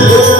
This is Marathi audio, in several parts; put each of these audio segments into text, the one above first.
Oh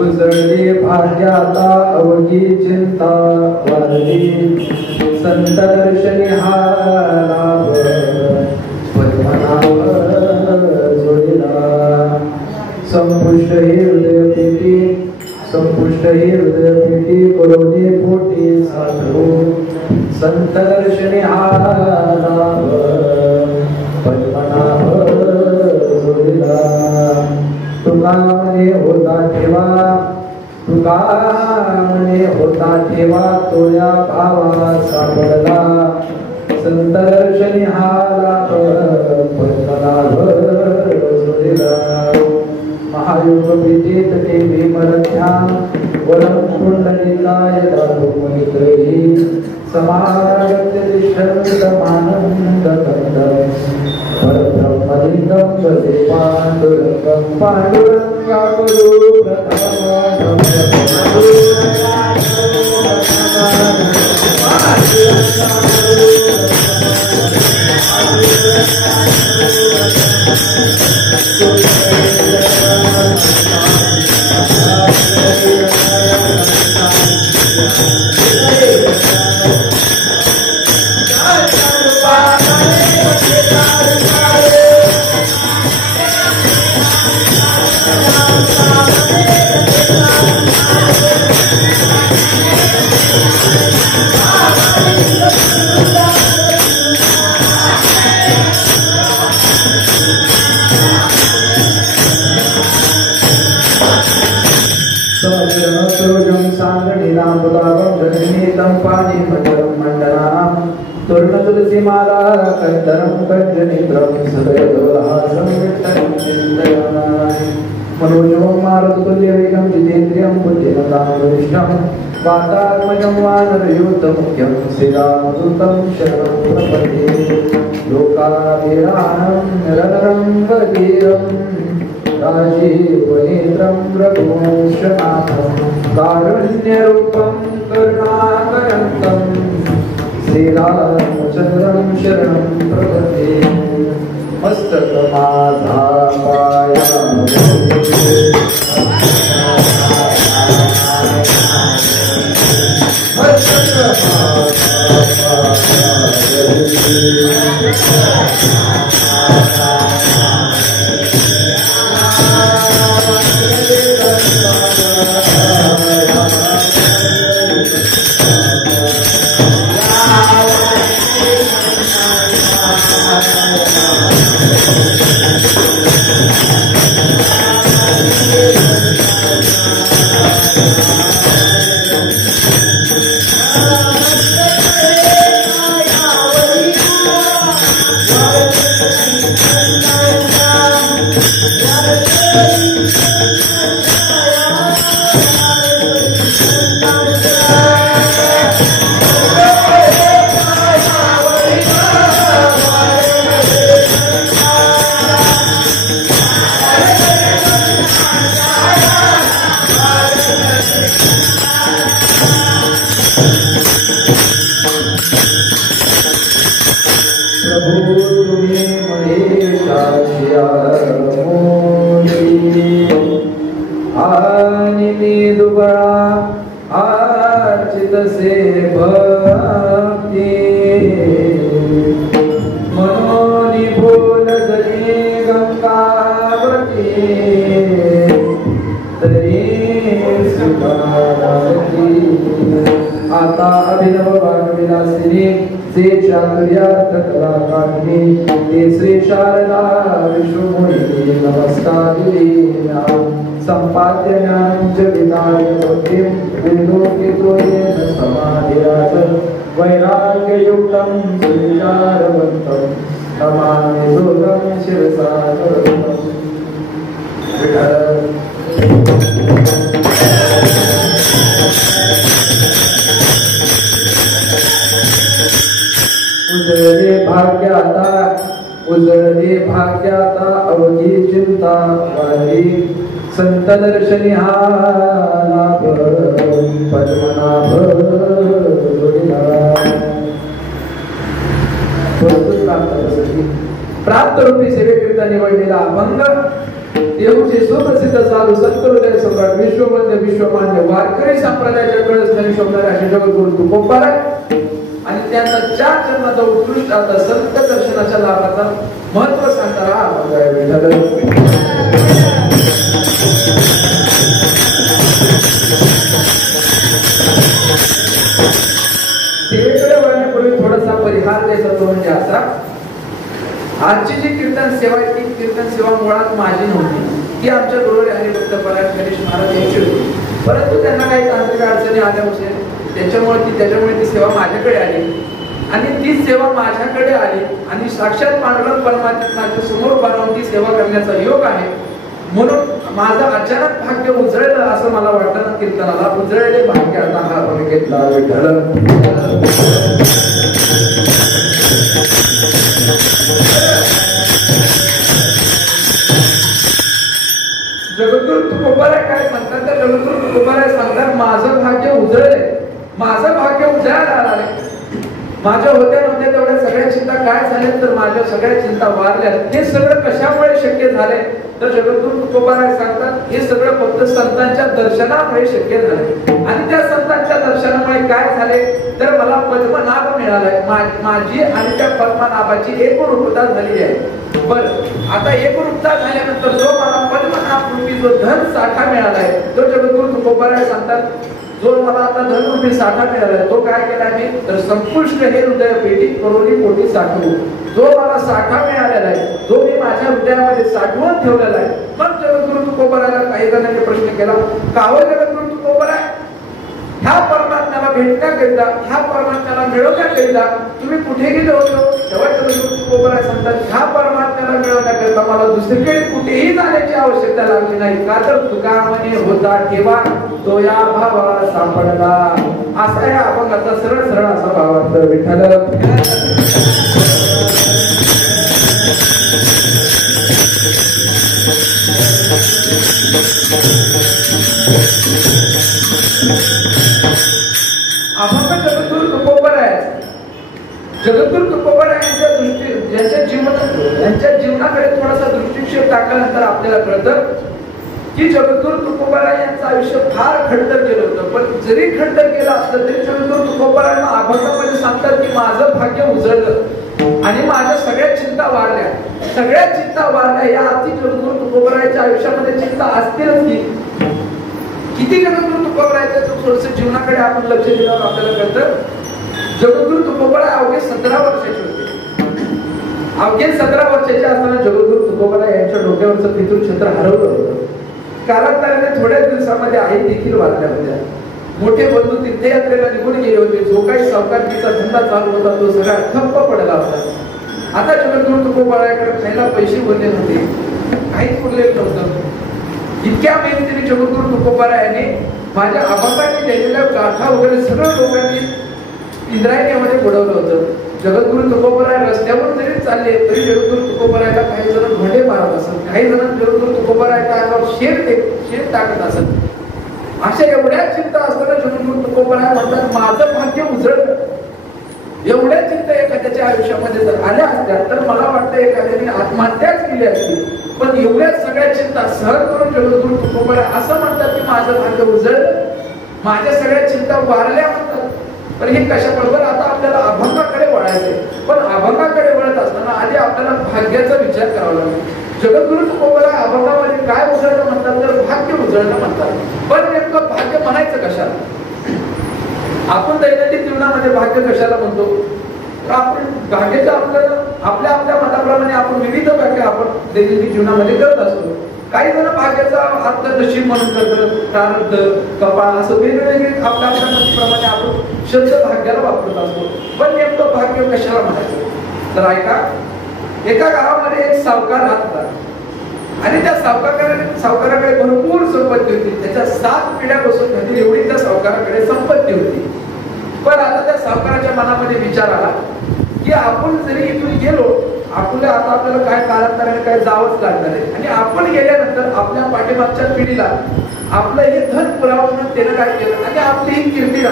उसळली भाग्याता अवघी चिंता वारली संतर्शनी हा लाभ जोडीला संपुष्ट ही हृदय पेटी करोनी पोटी साधू संतर्शनी हा लाभ पद्मनाभ जोडीला तुका म्हणे होता ठेवा तोया भावा सापडला संतर्शनी हा लाभ पद्मनाभ जोडीला महायोग विजेत ते भीमरथ्या वरम कुंडलिकाय दाभुमैत्री समागत्य तिष्ठन्तमानन्दकन्दं परब्रह्मलिङ्गं भजे पाण्डुरङ्गं पाण्डुरङ्गाकुरु तुलसीमाला कंदरं कंजनेत्रं सदयदोलहासं विठ्ठलं चिन्तयामि मनोजवं मारुततुल्यवेगं जितेन्द्रियं बुद्धिमतां वरिष्ठं वातात्मजं वानरयूतमुख्यं श्रीरामदूतं शरणं प्रपद्ये लोकाभिरामं निरनरङ्गधीरं राजीवनेत्रं रघुवंशनाथं कारुण्यरूपं करुणाकरन्तं श्रीरामचन्द्रं शरणं प्रपद्ये मस्तकमाधापायामि उजळले भाग्याता अवघी चिंता वाली संत दर्शनी हा लाभ पद्मनाभ प्राप्त रूपी सेवेकरिता निवडलेला अभंग देऊचे सुप्रसिद्ध साधू सत्करुदय सम्राट विश्ववंद्य विश्वमान्य वारकरी संप्रदायाच्या कळस्थानी शोभणारे असे जगद्गुरु तुकोबाराय आणि त्यांचा 4 जन्माचा उत्कृष्ट आता संत दर्शनाच्या लाभाचा महत्व सांगणारा अभंग आहे. सेवेकडे वळण्यापूर्वी थोडासा परिहार द्यायचा तो म्हणजे असा, आजची जी कीर्तन सेवा आहे ती कीर्तन सेवा मुळात माझी नव्हती, ती आमच्या गुरुवारी हरिभक्त परायण गणेश महाराज यांची होती. परंतु त्यांना काही तांत्रिक अडचणी आल्या होत्या, त्याच्यामुळे ती सेवा माझ्याकडे आली आणि ती सेवा माझ्याकडे आली आणि साक्षात पांडुरंग परमात्म्याच्या समोर उभा राहून ती सेवा करण्याचा योग आहे. म्हणून माझं अचानक भाग्य उजळलं असं मला वाटतं ना कीर्तनाला. उजळले भाग्य आता हा आपण घेतला विठ्ठल. जगद्गुरु तुकोबाराय काय सांगतात तर जगद्गुरु तुकोबाराय सांगतात माझं भाग्य उजळलंय. माझं भाग्य उजळायला आलंय. माझ्या होत्या नव्हत्या तेवढ्या सगळ्या चिंता काय झाल्या तर माझ्या सगळ्या चिंता वारल्या. हे सगळं कशामुळे शक्य झाले तर जगद्गुरु तुकोबाराय सांगतात हे सगळं फक्त संतांच्या दर्शनामुळे शक्य झाले. आणि त्या संतांच्या दर्शनामुळे काय झाले तर मला पद्मनाभ मिळालाय. माझी आणि त्या पद्मनाभाची एकरूपता झाली आहे. बर आता एकरूपता झाल्यानंतर जो मला पद्मनाभ रूपी जो धन साठा मिळालाय तो जगद्गुरु तुकोबाराय सांगतात जो मला आता धनरूपी साठा मिळालाय तो काय केला मी तर संपुष्ट हे हृदय पेटी करोडी पोटी साठवू. जो मला साठा मिळालेला आहे तो मी माझ्या हृदयामध्ये साठवून ठेवलेला आहे. मग जगद्गुरु तुकोबारायला काही जणांनी प्रश्न केला का हो जगद्गुरु तुकोबाराय ह्या परमात्म्याला भेटण्याकरिता ह्या परमात्म्याला मिळवण्याकरिता तुम्ही कुठे गेले होतो. तेव्हा जगद्गुरु तुकोबाराय सांगतात ह्या परमात्म्याला मिळवण्याकरिता मला दुसरीकडे कुठेही जाण्याची आवश्यकता लागली नाही. का तर तुका म्हणे होता ठेवा तो या भावाला सापडला. असा आहे आपण आता सरळ सरळ असा भावार्थ विठ्ठल. अभंग जगद्गुरु तुकोबाराय जगद्गुरु तुकोबाराय यांच्या जीवनाकडे थोडासा दृष्टिक्षेप टाकल्यानंतर आपल्याला कळतं की जगद्गुरु तुकोबाराय यांचं आयुष्य फार खडतर गेलं होतं. पण जरी खडतर गेलं असलं तरी जगद्गुरु तुकोबाराय अभंगामध्ये सांगतात की माझं भाग्य उजळलं आणि माझ्या सगळ्या चिंता वाढल्या. सगळ्या चिंता वाढल्या. या अति जगद्गुरु तुकोबारायच्या आयुष्यामध्ये चिंता असतीलच की किती जगद्गुरु तुकोबारायच्या थोडस जीवनाकडे आपण लक्ष दिल्यावर आपल्याला कळतं जगद्गुरु तुकोबाराय अवघे 17 वर्षाचे होते. अवघे 17 वर्षाचे असताना जगद्गुरु तुकोबाराय यांच्या डोक्यावरचं पितृक्षेत्र हरवलं होतं. कालांतराने थोड्याच दिवसामध्ये आई देखील वारल्या होत्या. मोठे बंधू तीर्थयात्रेला निघून गेले होते. जो काही सावकारीचा धंदा चालू होता तो सगळा ठप्प पडला होता. आता जगद्गुरु तुकोबारायकडे खायला पैसे उरले नव्हते. काहीच उरलेलं नव्हतं. इतक्या मेहनतीने जगद्गुरु तुकोबारायाने माझ्या अभंगाने लिहिलेल्या गाथा वगैरे सगळं लोकांनी इंद्रायणीमध्ये बुडवलं होतं. जगद्गुरु तुकोबाराय रस्त्यावर जरी चालले तरी जगद्गुरु तुकोबारायला काही जण भंडे मारत असत. काही जण जगद्गुरु तुकोबारायच्या अंगावर शेर टाकत असत. अशा एवढ्या चिंता असताना जगद्गुरु तुकोबाराय म्हणतात माझं भाग्य उजळलं. एवढ्या चिंता एखाद्याच्या आयुष्यामध्ये जर आल्या असत्या तर मला वाटतं एखाद्याने आत्महत्याच केली असती. पण एवढ्या सगळ्या चिंता सहन करून जगद्गुरु तुकोबाराय असं म्हणतात की माझं भाग्य उजळलं. माझ्या सगळ्या चिंता वारल्या म्हणतात. पण हे कशाबरोबर आता आपल्याला अभंगाकडे वळायचंय. पण अभंगाकडे वळत असताना आधी आपल्याला भाग्याचा विचार करावा लागेल. जगद्गुरु तुकोबाराय अभंगामध्ये काय उजळलं म्हणतात तर भाग्य उजळलं म्हणतात. पण नेमकं भाग्य म्हणायचं कशाला. आपण दैनंदिन जीवनामध्ये भाग्य कशाला म्हणतो तर आपण भाग्याचं आपल्या मताप्रमाणे आपण विविध भाग्य आपण दैनंदिन जीवनामध्ये करत असतो. काही जण भाग्याचा अर्थ नशीब म्हणून करतात. प्रारब्ध कपाळ असं वेगवेगळे आपल्या मताप्रमाणे आपण शब्द भाग्याला वापरत असतो. पण नेमकं भाग्य कशाला म्हणायचं तर ऐका. एका गावामध्ये एक सावकार राहत होता आणि त्या सावकाराकडे भरपूर संपत्ती होती. त्याच्या 7 पिढ्या बसून खाली एवढी त्या सावकाराकडे संपत्ती होती. पण आता त्या सावकाराच्या मनामध्ये विचार आला की आपण जरी इथून गेलो आपल्याला काय कालांतराने काय जावंच लागणार आहे. आणि आपण गेल्यानंतर आपल्या पाठीमागच्या पिढीला आपलं हे धन पुरावं म्हणून त्यानं काय केलं आणि आपली ही कीर्ती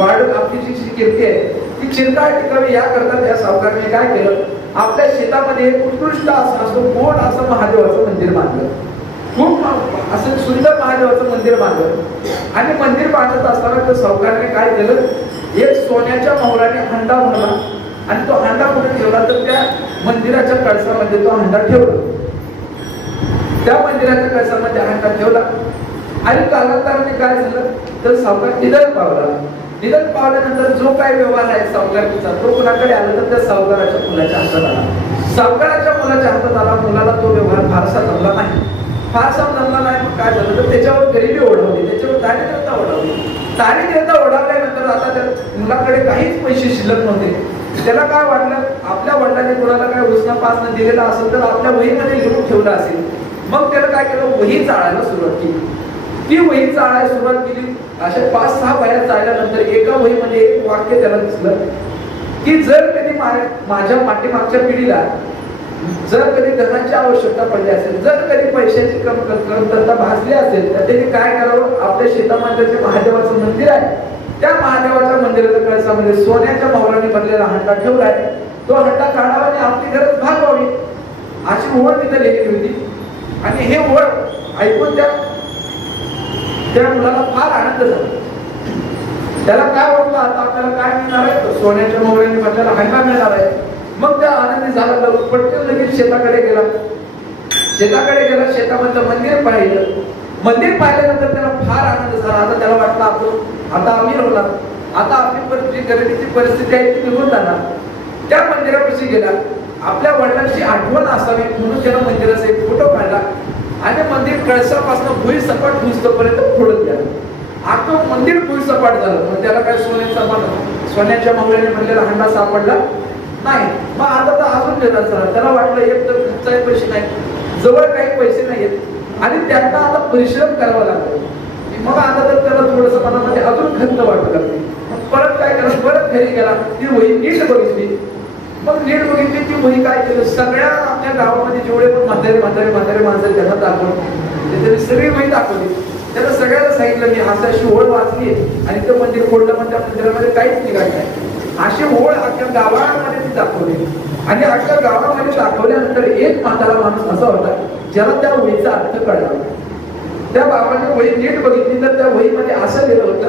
वाढत आपली जी कीर्ती आहे ती चिरकाळ टिकावी याकरता त्या सावकाराने काय केलं आपल्या शेतामध्ये उत्कृष्ट असं गोड असं महादेवाचं मंदिर बांधलं. खूप असं सुंदर महादेवाचं मंदिर बांधलं. आणि मंदिर बांधत असताना त्या सावकाराने काय केलं एक सोन्याच्या मोहराने हंडा भरला आणि तो हंडा कुठे ठेवला तर त्या मंदिराच्या कळसामध्ये तो हंडा ठेवला. त्या मंदिराच्या कळसामध्ये हंडा ठेवला आणि कालांतराने काय झालं तर सावकार निधन पावला. निधन पावल्यानंतर जो काय व्यवहार आहे सावकारीचा तो कुणाकडे आला तर त्या सावकाराच्या मुलाच्या हातात आला. सावकाराच्या मुलाच्या हातात आला. मुलाला तो व्यवहार फारसा जमला नाही. मग काय झालं तर त्याच्यावर गरिबी ओढवली. त्याच्यावर दारिद्र्यता ओढवली. दारिद्र्यता ओढवल्यानंतर आता त्या मुलाकडे काहीच पैसे शिल्लक नव्हते. त्याला काय वाटलं आपल्या वडिलांनी कोणाला काय उसना पासना दिलेला असेल तर आपल्या वहीमध्ये लिहून ठेवला असेल मग त्याला काय केलं, वही चाळायला सुरुवात केली. ती वही चाळायला सुरुवात केली. अशा 5-6 वह्या चाळल्यानंतर एका वहीमध्ये एक वाक्य त्याला दिसलं की जर कधी माझ्या पाठीमागच्या पिढीला जर कधी धनाची आवश्यकता पडली असेल, जर कधी पैशाची कमतरता भासली असेल, तर त्यांनी काय करावं, आपल्या शेतामध्ये जे महादेवाचं मंदिर आहे त्या महादेवाच्या मंदिराच्या कळसामध्ये सोन्याच्या मोहराने भरलेला हंडा ठेवलाय, तो हंडा काढावा आणि आपली गरज भागवावी, अशी ओळ तिथे लिहिली होती. आणि हे ओळ ऐकून त्या मुलाला फार आनंद झाला. त्याला काय वाटलं, आता आपल्याला काय मिळणार आहे, सोन्याच्या मोहराने भरलेला हंडा मिळणार आहे. मग त्या आनंदी झाला, पटकन लगेच शेताकडे गेला. शेतामधलं मंदिर पाहिलं. मंदिर पाहिल्यानंतर त्याला फार आनंद झाला. आता त्याला वाटलं आपण आता अमीर होणार, आता आपली गरिबीची परिस्थिती आहे ती निघून जाणार. त्या मंदिरापाशी गेला. आपल्या वडिलांची आठवण असावी म्हणून त्याला मंदिराचा एक फोटो काढला आणि मंदिर कळसापासून भुई सपाट पुस्तपर्यंत फोडत गेला. आता मंदिर भुई सपाट झालं. मग त्याला काय सोन्याच्या मावळ्याने भरलेला हंडा सापडला नाही. मग आता तर अजून वेगळा झाला. त्याला वाटलं एक तर खर्चाचे पैसे नाही, जवळ काही पैसे नाहीत आणि त्यांना आता परिश्रम करावा लागतो. मग आता तर त्याला थोडस मनामध्ये अजून खंत वाटू लागली. परत काय केलं, परत घरी गेला. ती वही नीट बघितली. मग नीट बघितली ती वही काय केलं, सगळ्या आपल्या गावामध्ये जेवढे पण म्हातारे माणसं त्यांना दाखवलं. त्यांनी सगळी वही दाखवली. त्याला सगळ्याला सांगितलं मी असं अशी ओळ वाचली आणि ते मंदिर फोडलं, पण त्या मंदिरामध्ये काहीच निघालं नाही. अशी ओळ अख्ख्या गावामध्ये ती दाखवली. आणि अख्ख्या गावामध्ये दाखवल्यानंतर एक म्हातारा माणूस असा होता ज्याला त्या वहीचा अर्थ कळला. त्या बाबाने वही नीट बघितली तर त्या वहीमध्ये असं लिहिलं होतं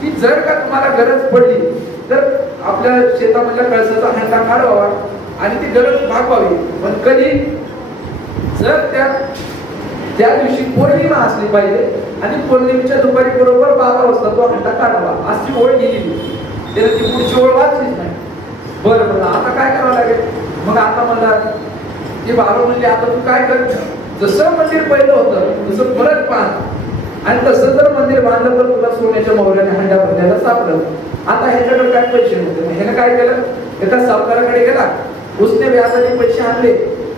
की जर का तुम्हाला गरज पडली तर आपल्या शेतामधल्या कळसाचा हंडा काढवावा आणि ती गरज भागवावी, पण कधी जर त्या दिवशी पौर्णिमा असली पाहिजे आणि पौर्णिमेच्या दुपारी बरोबर 12 वाजता तो हंडा काढावा, अशी ओळ गेली. त्याला ती पुढची ओळ वाचलीच नाही. बरं म्हणलं आता काय करावं लागेल. मग आता मला ती बाबा म्हणजे आता तू काय कर, जसं मंदिर पहिलं होतं तसं परत बांध आणि तसं जर मंदिर बांधलं तर तुला सोन्याच्या मोहऱ्याने हंडा भरलेला सापडलं. आता ह्याच्याकडे काय पैसे नव्हते. ह्याने काय केलं, एका सावकाराकडे गेला, उसने व्याजाने पैसे आणले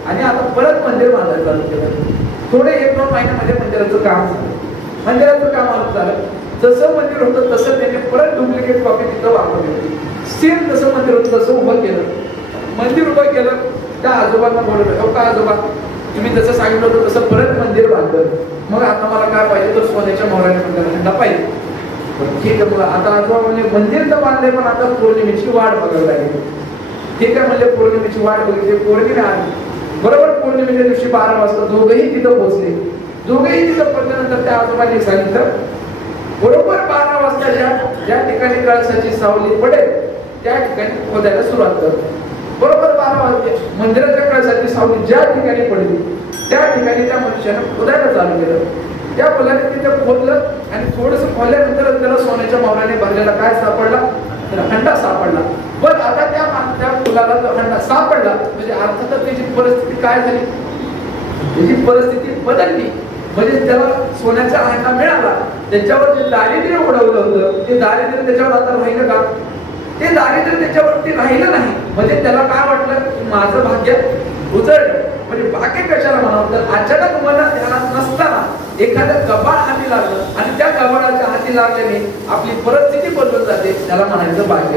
आणि आता परत मंदिर बांधायला चालू केलं. थोडे 1-2 महिन्यामध्ये मंदिराचं काम झालं. जसं मंदिर होतं तसं त्याने परत डुप्लिकेट कॉपी तिथं वापरली. सेम तसं मंदिर होतं तसं उभं केलं. मंदिर उभं केलं. त्या आजोबांना बोलवलं, हो का आजोबा तुम्ही जसं सांगितलं होतं तसं परत मंदिर बांधलं. मग आता मला काय पाहिजे, तर सोन्याच्या मोहराने हंडा पाहिजे. ठीक आहे, मग आता आजोबा म्हणजे मंदिर तर बांधले पण आता पौर्णिमेची वाट बघायला लागली. ठीक आहे म्हणजे पौर्णिमेची वाट बघितली. पौर्णिमा आली. बरोबर पौर्णिमेच्या दिवशी 12 वाजता दोघंही तिथं पोहोचले. दोघंही तिथं पोहोचल्यानंतर त्या आजोबांनी सांगितलं बरोबर 12 वाजता ज्या ठिकाणी कळसाची सावली पडेल त्या ठिकाणी खोदायला सुरुवात कर. बरोबर 12 वाजले. मंदिराच्या कळसाची सावली ज्या ठिकाणी पडली त्या ठिकाणी त्या मनुष्यानं खोदायला चालू केलं. त्या मुलाने तिथे खोदलं आणि थोडस खोदल्यानंतर त्याला सोन्याच्या मावळ्याने भरलेला काय सापडला, तर हंडा सापडला. पण आता त्या मुलाला तो हंडा सापडला म्हणजे अर्थातच त्याची परिस्थिती काय झाली, त्याची परिस्थिती बदलली. म्हणजे त्याला सोन्याचा हंडा मिळाला. त्याच्यावर जे दारिद्र्य उडवलं होतं ते दारिद्र्य त्याच्यावर आता राहिलं का, ते दारिद्र्य त्याच्यावरती राहिलं नाही. म्हणजे त्याला काय वाटलं, माझं भाग्य उजळलं. म्हणजे भाग्य कशाला म्हणावं, तर अचानक मला ध्यानात नसताना एखादं कपाळ हाती लागलं आणि त्या कपाळाच्या हाती लागल्याने आपली परिस्थिती बदलून जाते, त्याला म्हणायचं भाग्य.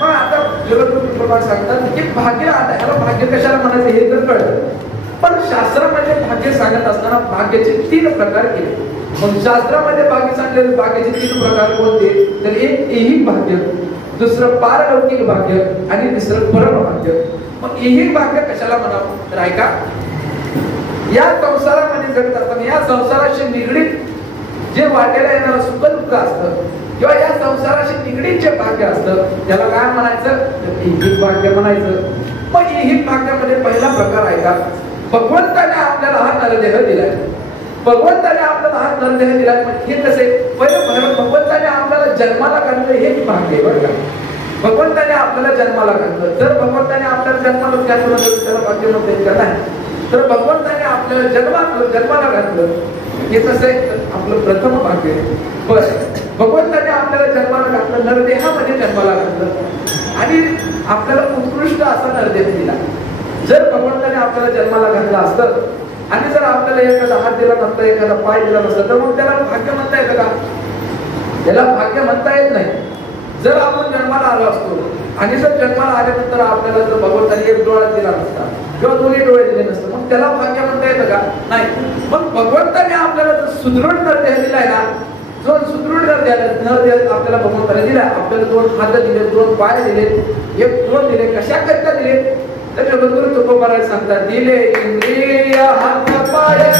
मग आता जगद्गुरू सांगतात की भाग्य, आता ह्याला भाग्य कशाला म्हणायचं हे तर कळलं. पण शास्त्रामध्ये भाग्य सांगत असताना भाग्याचे 3 प्रकार केले. मग शास्त्रामध्ये भाग्य सांगले भाग्याचे 3 प्रकार कोणते, तर एक ऐहिक भाग्य, दुसरं पारलौकिक भाग्य आणि तिसरं परम भाग्य. मग ऐहिक भाग्य कशाला म्हणावं, तर ऐका, या संसारामध्ये जगत असताना या संसाराशी निगडीत जे वाटेला येणारं सुख दुःख असतं किंवा या संसाराशी निगडीत जे भाग्य असतं त्याला काय म्हणायचं, तर ऐहिक भाग्य म्हणायचं. मग ऐहिक भाग्यामध्ये पहिला प्रकार आहे का, भगवंताने आपल्याला हा नरदेह दिलाय. भगवंताने आपल्याला हा नरदेह दिलाय. मग हे कसे, पहिलं भगवंताने आपल्याला जन्माला घातलं हेच भाग्य आहे बरं का. भगवंताने आपल्याला जन्माला घातलं. जर भगवंताने आपल्याला जन्माला घातलं त्याला भाग्य म्हणता येईल का, नाही. तर भगवंताने आपल्याला जन्माला घातलं हे कसं आहे आपलं प्रथम भाग्य आहे. बस भगवंताने आपल्याला जन्माला घातलं, नरदेहामध्ये जन्माला घातलं आणि आपल्याला उत्कृष्ट असा नरदेह दिला. जर भगवंताने आपल्याला जन्माला घातलं असतं आणि जर आपल्याला एखादा हात दिला नसता, एखादा पाय दिला नसता, तर मग त्याला भाग्य म्हणता येतं का? त्याला भाग्य म्हणता येत नाही. जर आपण जन्माला आलो असतो आणि जर जन्माला आल्यानंतर आपल्याला जर भगवंताने एक डोळा दिला नसता किंवा दोन्ही डोळे दिले नसते, मग त्याला भाग्य म्हणता येतं का? नाही. मग भगवंताने आपल्याला जर सुदृढ नरदेह दिलाय ना, जो सुदृढ नरदेह आपल्याला भगवंताने दिला, आपल्याला 2 हात दिले, 2 पाय दिले, 1 तोंड दिले, कशाकरता दिले? तर जगद्गुरु तुकोबाराय सांगतात, दिले इंद्रिय हात पाय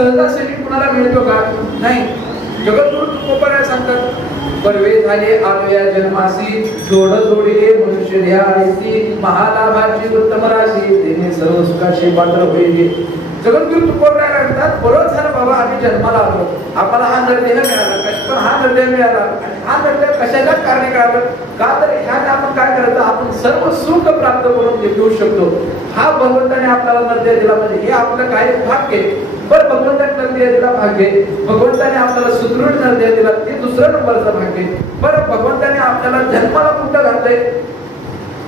सहजासहजी कुणाला मिळतो का? नाही. जगद्गुरु तुकोबाराय सांगतात, परवे झाले आलोया जन्मासी, जोड जोडिले मनुष्य ध्यासी, महालाभाची उत्तम राशी, देणे सर्व सुखाशी पात्र होईल. जगद्गुरु तुकोबाराय म्हणतात, बरोबर झालं बाबा, आम्ही जन्माला आलो, आम्हाला हा नरदेह मिळाला, पण हा नरदेह मिळाला आणि हा नरदेह कशाच्या कारणे मिळाला? का तर ह्याने आपण काय करायचं, आपण सर्व सुख प्राप्त करून घेऊ शकतो. हा भगवंताने आपल्याला नरदेह दिला, म्हणजे हे आपलं काय भाग्य. पण भगवंताने नरदेह दिला भाग्य, भगवंताने आपल्याला सुदृढ नरदेह दिला, ते दुसरं नंबरचं भाग्य. बरं भगवंताने आपल्याला जन्माला कुठं घातलंय,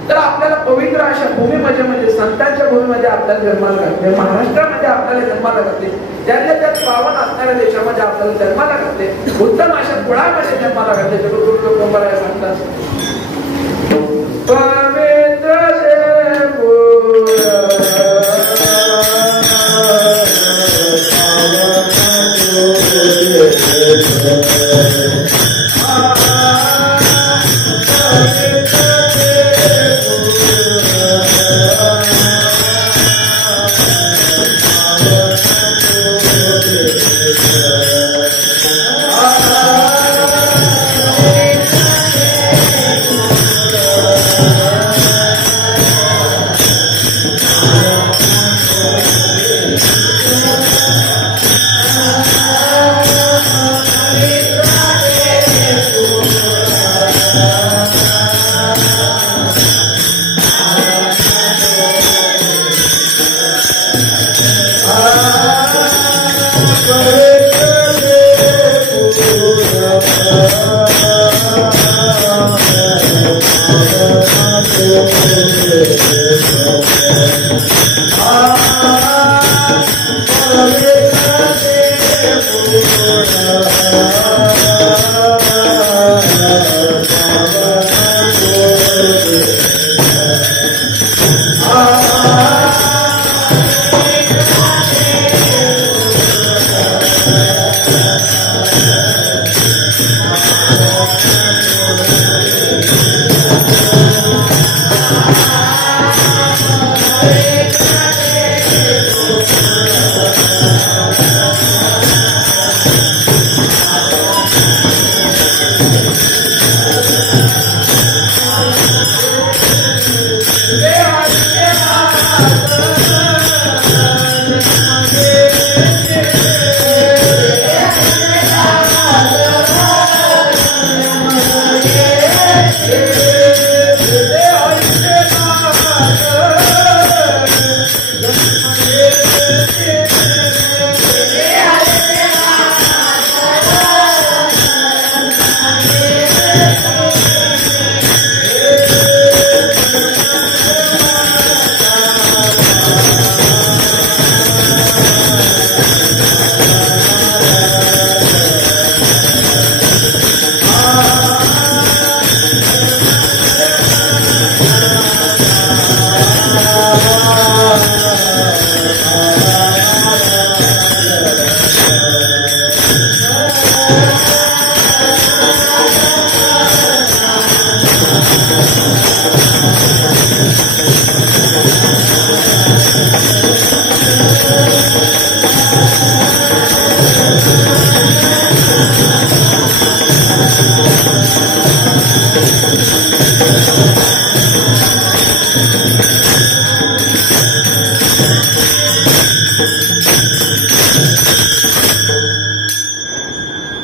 तर आपल्याला पवित्र अशा भूमीमध्ये, म्हणजे संतांच्या भूमीमध्ये आपल्याला जन्माला घातले, महाराष्ट्रामध्ये आपल्याला जन्माला घातले, त्यातल्या त्यात पावन असणाऱ्या देशामध्ये आपल्याला जन्माला घातले, उत्तम अशा कुळामध्ये जन्माला घातले. जगद्गुरु तुकोबाराय सांगतात, पवित्र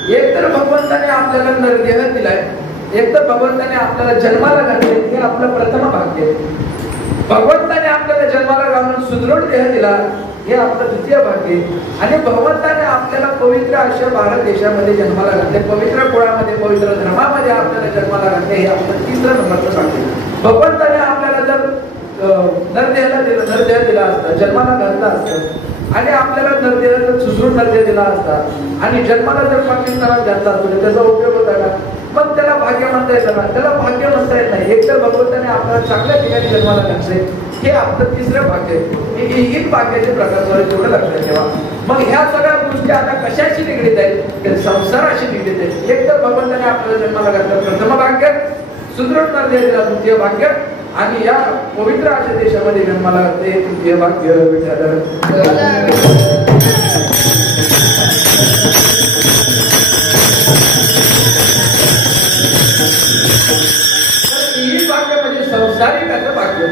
एक तर भगवंताने आपल्याला नरदेह दिलाय, एक तर भगवंताने आपल्याला जन्माला घातले, हे आपलं प्रथम भाग्य आहे. भगवंताने आपल्याला जन्माला घालून सुदृढ देह दिला, हे आपलं द्वितीय भाग्य आहे. आणि भगवंताने आपल्याला पवित्र अशा भारत देशामध्ये जन्माला घातले, पवित्र कुळामध्ये, पवित्र धर्मामध्ये आपल्याला जन्माला घातले, हे आपलं तिसरं नंबरचं भाग्य आहे. भगवंताने आपल्याला जर नरदेह दिला असता, जन्माला घातला असतं आणि आपल्याला नरदेह सुदृढ नरदेह दिला असता आणि जन्माला जर पाकिस्तानात घातला असतो, त्याचा उपयोग होता का? मग त्याला भाग्य म्हणता येतं ना? त्याला भाग्य म्हणता येत नाही. एक तर भगवंताने आपल्याला चांगल्या ठिकाणी जन्माला घातले, हे आपलं तिसरं भाग्य आहे. हे भाग्याचे प्रकार तेवढं लक्षात ठेवा. मग ह्या सगळ्या गोष्टी आता कशाशी निगडीत आहेत? तर संसाराशी निगडीत आहेत. एक तर भगवंताने आपल्याला जन्माला घातलं, प्रथम भाग्य, सुदृढ नरदेह दिला, द्वितीय भाग्य, आणि या पवित्र अशा देशामध्ये जन्माला घातले, तृतीय भाग्य. ही भाग्य म्हणजे संसारिक असं भाग्य.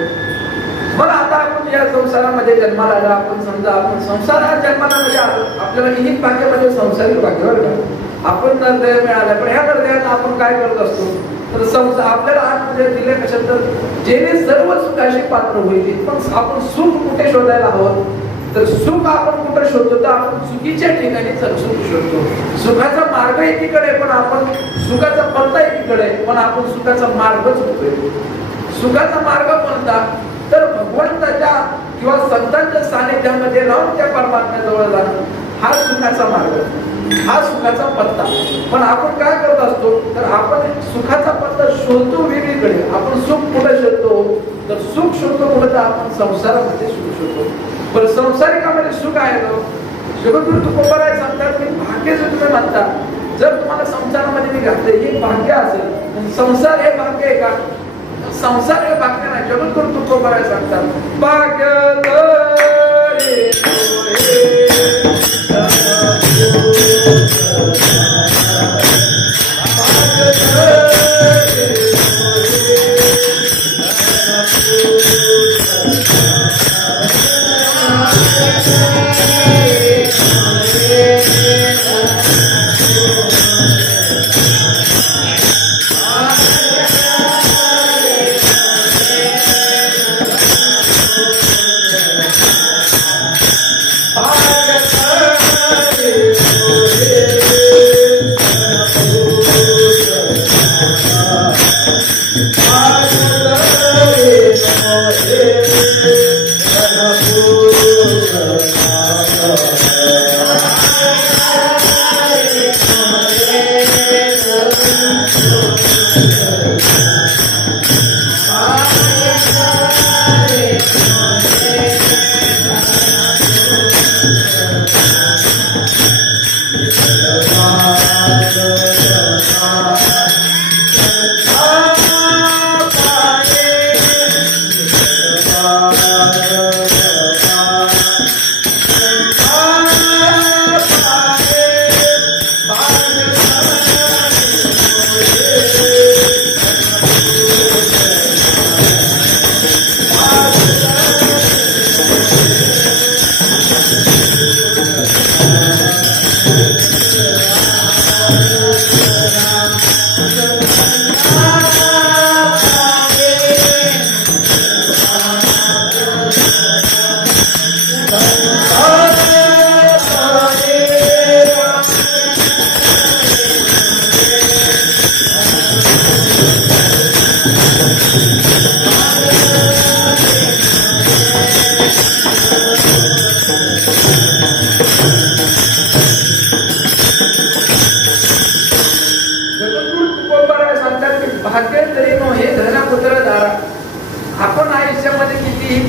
मग आता आपण या संसारामध्ये जन्माला आला, आपण समजा आपण संसारात जन्माला म्हणजे आपल्याला ही भाग्य म्हणजे संसारिक भाग्य. बरं का? आपण नरदेह मिळाला, पण ह्या नरदेहात आपण काय करत असतो? तर आपल्याला आतमध्ये दिले कशा, तर जेणे सर्व सुखाशी पात्र होईल. पण आपण सुख कुठे शोधायला हवं? तर सुख आपण कुठे शोधतो? तर आपण चुकीच्या ठिकाणी सुख शोधतो. सुखाचा मार्ग एकीकडे, पण आपण सुखाचा पत्ता एकीकडे, पण आपण सुखाचा मार्ग चुकतोय. सुखाचा मार्ग कोणता? तर भगवंताच्या किंवा संतांच्या सानिध्यामध्ये राहून त्या परमात्म्याजवळ जाणं, हा सुखाचा मार्ग, हा सुखाचा पत्ता. पण आपण काय करत असतो? तर आपण सुखाचा पत्ता शोधतो वेगळीकडे. आपण सुख कुठे शोधतो? तर सुख शोधतो कुठे? तर आपण संसारामध्ये सुख शोधतो. पण संसारिकामध्ये सुख आहे ना? जगद्गुरु तुकोबाराय सांगतात की भाग्य जे तुम्ही म्हणता, जर तुम्हाला संसारामध्ये मी घातले, हे भाग्य असेल, संसार हे भाग्य आहे का? संसार हे भाग्य नाही. जगद्गुरु तुकोबाराय सांगतात भाग्य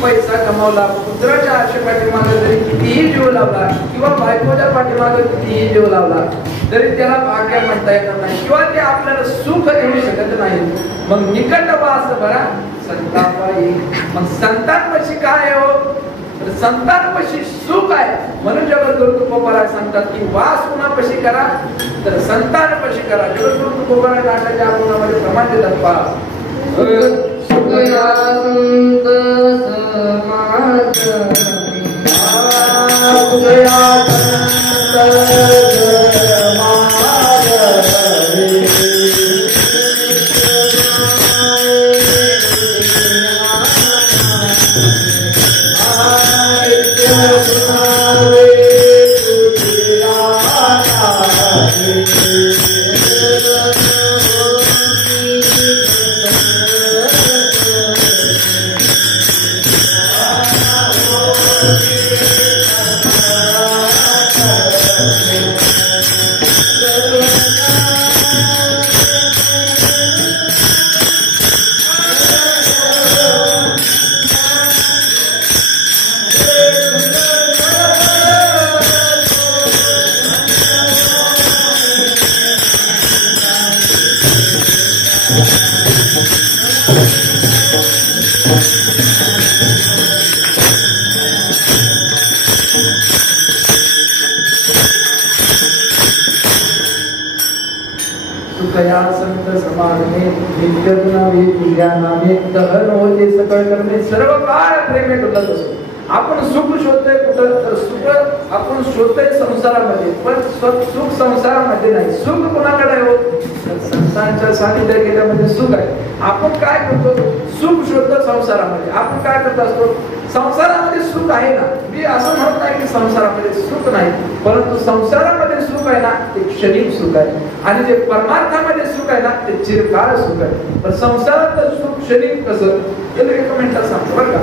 पैसा कमावला, पुत्राच्या आशे पाठीमागे जरी कितीही जीव लावला किंवा बायकोच्या पाठीमागे कितीही जीव लावला तरी त्याला भाग्य म्हणता येणार नाही किंवा ते आपल्याला सुख देऊ शकत नाही. मग निकट वास बरा संतापाई. मग संतांपाशी काय हो? तर संतांपाशी सुख आहे. म्हणून जगद्गुरु तुकोबाराय सांगतात की वास कुणापाशी करा तर संतांपाशी करा. जगद्गुरु तुकोबाराय नाटाच्या गुणामध्ये प्रमाण देतात पहा. सुखया संत समाज सुखया सुखया संत समागमे नित्य गुणावे तुझ्या नामे दहन होते सकळ करणे सर्व काळ प्रेमे डुलत असो. आपण सुख शोधतोय कुठं तर सुख आपण शोधतोय संसारामध्ये, पण सुख संसारामध्ये नाही. सुख कोणाकडे आहे? संतांच्या सानिध्यात गेल्यामध्ये सुख आहे. आपण काय करतो? सुख शोधतो संसारामध्ये. आपण काय करत असतो? संसारामध्ये सुख आहे ना, मी असं म्हणत नाही की संसारामध्ये सुख नाही, परंतु संसारामध्ये सुख आहे ना ते क्षणिक सुख आहे, आणि जे परमार्थामध्ये सुख आहे ना ते चिरकाळ सुख आहे. पण संसारातलं सुख क्षणिक कसं हे एका मिनिटात सांगतो बरं का.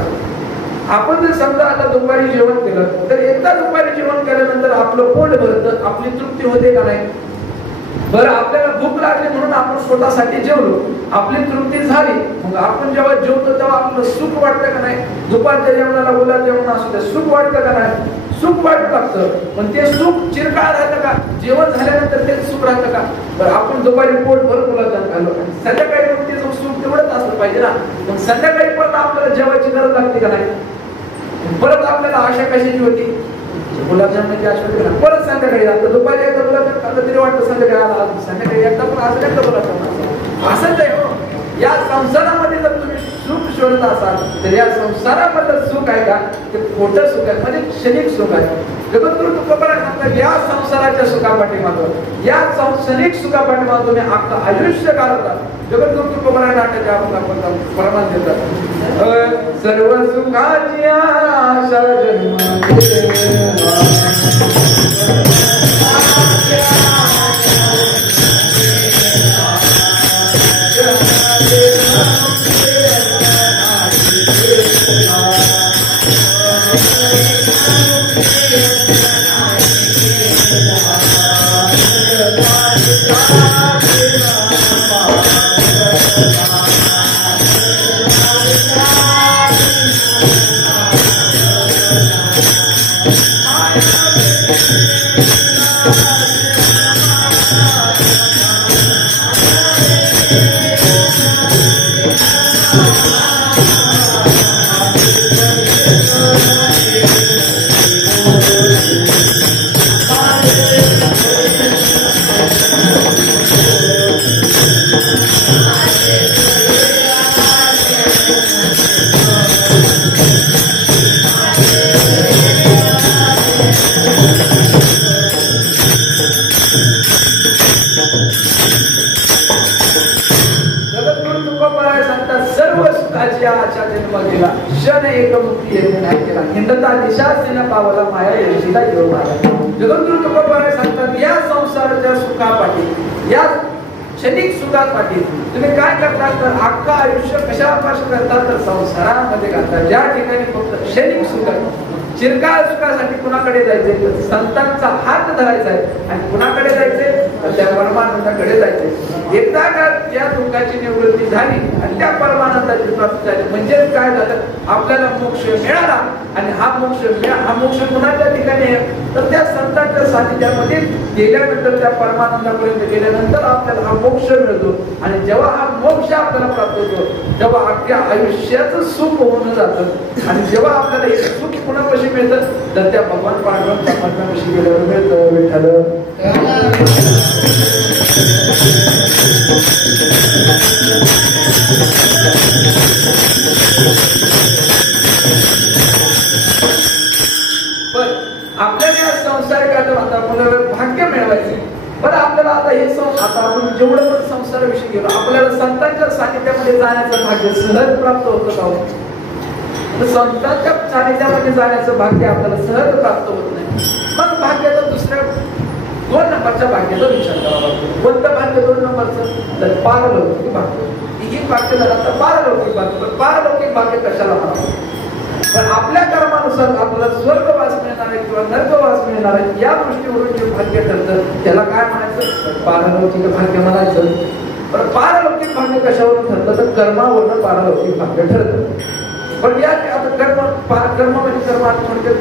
आपण जर समजा आता दुपारी जेवण केलं तर एकदा दुपारी जेवण केल्यानंतर आपलं पोट भरतं, आपली तृप्ती होते का नाही? बरं, आपल्याला भूक लागली म्हणून आपण स्वतःसाठी जेवलो, आपली तृप्ती झाली, मग आपण जेव्हा जेवतो तेव्हा आपलं सुख वाटतं का नाही? दुपारच्या जेवणाला गुलाब जेवण असू दे, सुख वाटतं का नाही? सुख वाटत लागतं, पण ते सुख चिरकाळ राहतं का? जेवण झाल्यानंतर ते सुख राहतं का? बरं, आपण दुपारी पोट भरून गुलाबजाम खाल्लो आणि संध्याकाळी मग ते सुख तेवढंच असलं पाहिजे ना. मग संध्याकाळी परत आपल्याला जेवायची गरज लागते का नाही? परत आपल्याला आशा कशाची होती? गुलाबजामची आशा होती ना. परत संध्याकाळी आता दुपारी एकदा गुलाबजाम खाल्लं तरी वाटतं संध्याकाळी आला, संध्याकाळी एकदा पण असं एकदा गुलाबजाम असंच आहे हो. या संसारामध्ये जर तुम्ही सुख शोधत असाल तर या संसारामध्ये सुख आहे का ते खोटं सुख आहे, म्हणजे क्षणिक सुख आहे. जगद्गुरु तुकोबाराय सांगतात या संसाराच्या सुखापाठीमागं, या क्षणिक सुखापाठीमागं तुम्ही आपलं आयुष्य घालवता. जगद्गुरु तुकोबाराय नाट्याच्या आपण प्रमाण देतात. सर्व सुखाची आशा क्षण एक मुक्ती येते नाही केला हिंदता दिशासेना पावला माया यशीला घेऊन आला. जगद्गुरु तुकोबाराय सांगतात या संसाराच्या सुखापाठी, या क्षणिक सुखापाठी तुम्ही काय करता तर अख्खा आयुष्य कशापासून करता तर संसारामध्ये करता. ज्या ठिकाणी फक्त क्षणिक सुख आहे, चिरकाळ सुखासाठी कुणाकडे जायचंय तर संतांचा हात धरायचा आहे, आणि कुणाकडे जायचंय तर त्या परमानंदाकडे जायचंय. एकदा का त्या दुःखाची निवृत्ती झाली आणि त्या परमानंदाची प्राप्ती झाली म्हणजे काय झालं? आपल्याला मोक्ष मिळाला. आणि हा मोक्ष कुणाच्या ठिकाणी आहे तर त्या संतांच्या सानिध्यामध्ये गेल्यानंतर, त्या परमानंदापर्यंत गेल्यानंतर आपल्याला हा मोक्ष मिळतो. आणि जेव्हा हा मोक्ष आपल्याला प्राप्त होतो तेव्हा अख्ख्या आयुष्याचं सुख होऊन जातं. आणि जेव्हा आपल्याला हे सुख पुन्हा कोणापाशी मिळतं तर त्या भगवान पांडुरंग परमात्म्यापाशी गेल्यावर मिळतं. विठ्ठल पण आपल्याला या संसारिक आपल्याला भाग्य मिळवायचे. पण आपल्याला आता हे आता आपण जेवढं पण संसाराविषयी गेलो आपल्याला संतांच्या सानिध्यामध्ये जाण्याचं भाग्य सहज प्राप्त होतं का? तर संतांच्या सानिध्यामध्ये जाण्याचं भाग्य आपल्याला सहज प्राप्त होत नाही. मग भाग्याचा दुसऱ्या 2 नंबरच्या भाग्याचा विचार करावा लागतो. कोणतं भाग्य 2 नंबरचं तर पारलौकिक भाग्य. ही भाग्य झालं तर पारलौकिक भाग्य. पण पारलौकिक भाग्य कशाला म्हणावं? पण आपल्या कर्मानुसार आपल्याला स्वर्गवास मिळणार आहे किंवा नरकवास मिळणार आहे या दृष्टीवरून जे भाग्य ठरतं त्याला काय म्हणायचं? पारलौकिक भाग्य म्हणायचं. पण पारलौकिक भाग्य कशावरून ठरतं तर कर्मावरून पारलौकिक भाग्य ठरतं. पण या आता कर्म म्हणजे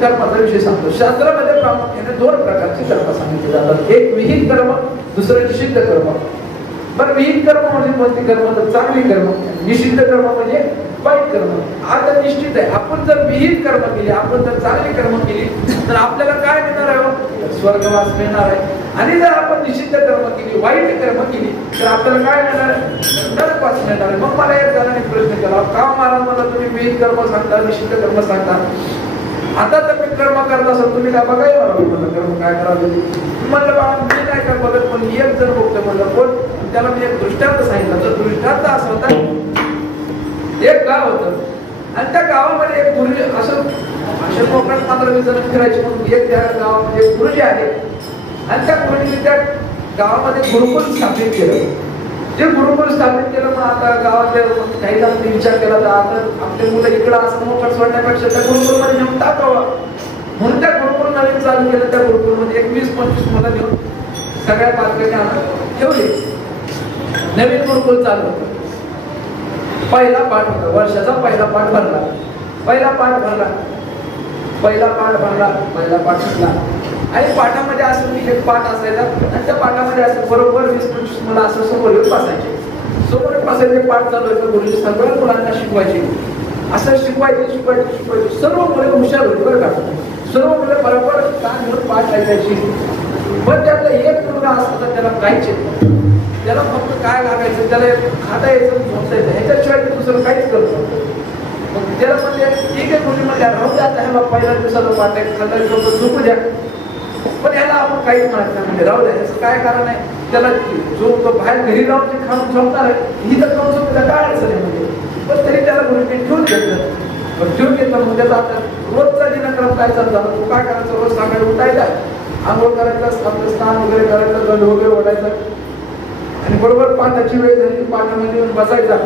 कर्माचा विषय सांगतो. शास्त्रामध्ये प्रामुख्याने 2 प्रकारची कर्म सांगितली जातात. एक विहित कर्म, दुसरं निषिद्ध कर्म. पण विहित कर्म म्हणजे कोणती कर्म तर चांगली कर्म. निषिद्ध कर्म म्हणजे वाईट कर्म. आता निश्चित आहे आपण जर विहित कर्म केली, आपण जर चांगली कर्म केली तर आपल्याला काय मिळणार आहे? स्वर्गवास मिळणार आहे. आणि जर आपण निषिद्ध कर्म केली, वाईट कर्म केली तर आपल्याला काय मिळणार आहे? नरकवास मिळणार आहे. मग मला एक जणांनी प्रश्न केला, का महाराज मला तुम्ही विहित कर्म सांगता, निषिद्ध कर्म सांगता? आता तर मी कर्म करत असेल तुम्ही काय बघाय मला कर्म काय करावं? म्हणलं बाळा मी नाही काय बघत पण एक जण बघतो म्हणलं कोण? त्याला मी एक दृष्टांत सांगितलं. तर दृष्टांत असं होता, एक गाव होतं आणि त्या गावामध्ये एक गुरुजी असं कोकणात 15-20 जण फिरायचे म्हणून एक त्या गावामध्ये एक गुरुजी आहे आणि त्या गुरुजीने त्या गावामध्ये गुरुकुल स्थापित केलं. जे गुरुकुल स्थापित केलं मग आता गावातल्या काही जणांनी विचार केला तर आता आपले मुलं इकडं असं मोकळ सोडण्यापेक्षा त्या गुरुकुलमध्ये नेऊन टाकावं म्हणून त्या गुरुकुल नवीन चालू केलं. त्या गुरुकुलमध्ये 20-25 मुलं घेऊन सगळ्या पालकांनी आणून ठेवली. नवीन गुरुकुल चालू होतं. पहिला पाठ होता, वर्षाचा पहिला पाठ भरला. पहिला पाठ सुटला आणि पाठामध्ये असं की एक पाठ असायचा आणि त्या पाठामध्ये असं बरोबर 20-25 मुलं असं समोर येऊन बसायचे. समोर बसायचे पाठ चालू व्हायचं. गुरुजी सगळ्या मुलांना शिकवायचे. असं शिकवायचे. सर्व मुलं हुशार होती बरं का. सर्व मुलं बरोबर कान घेऊन पाठ ऐकायची. पण त्यातला एक मुलगा असता त्याला काहीच येत नाही. त्याला फक्त काय लागायचं, त्याला खाता यायचं, झोपता यायचं, ह्याच्याशिवाय दुसरं काहीच करतो. मग त्याला म्हणजे ठीक आहे मुली म्हणजे राहू द्या ह्याला पहिल्या दिवसाला पाठ आहे, खाल्ला झोपू द्या. पण ह्याला आपण काहीच म्हणत नाही म्हणजे राहू द्या. याचं काय कारण आहे? त्याला जो तो बाहेर घरी राहून ते खाऊन झोपणार आहे ही तर खाऊन झोपला काय अडचण आहे म्हणजे. पण तरी त्याला मुलीने ठेवून घेतलं. पण ठेवून घेतलं मग त्याचा आता रोजचा दिनक्रम काय चालला तो काय करायचं? रोज सकाळी उठायचा, आंघोळ करायचं, आपलं स्नान वगैरे करायचं, गंध वगैरे ओढायचं आणि बरोबर पाठाची वेळ झाली की पाठामध्ये येऊन बसायचा.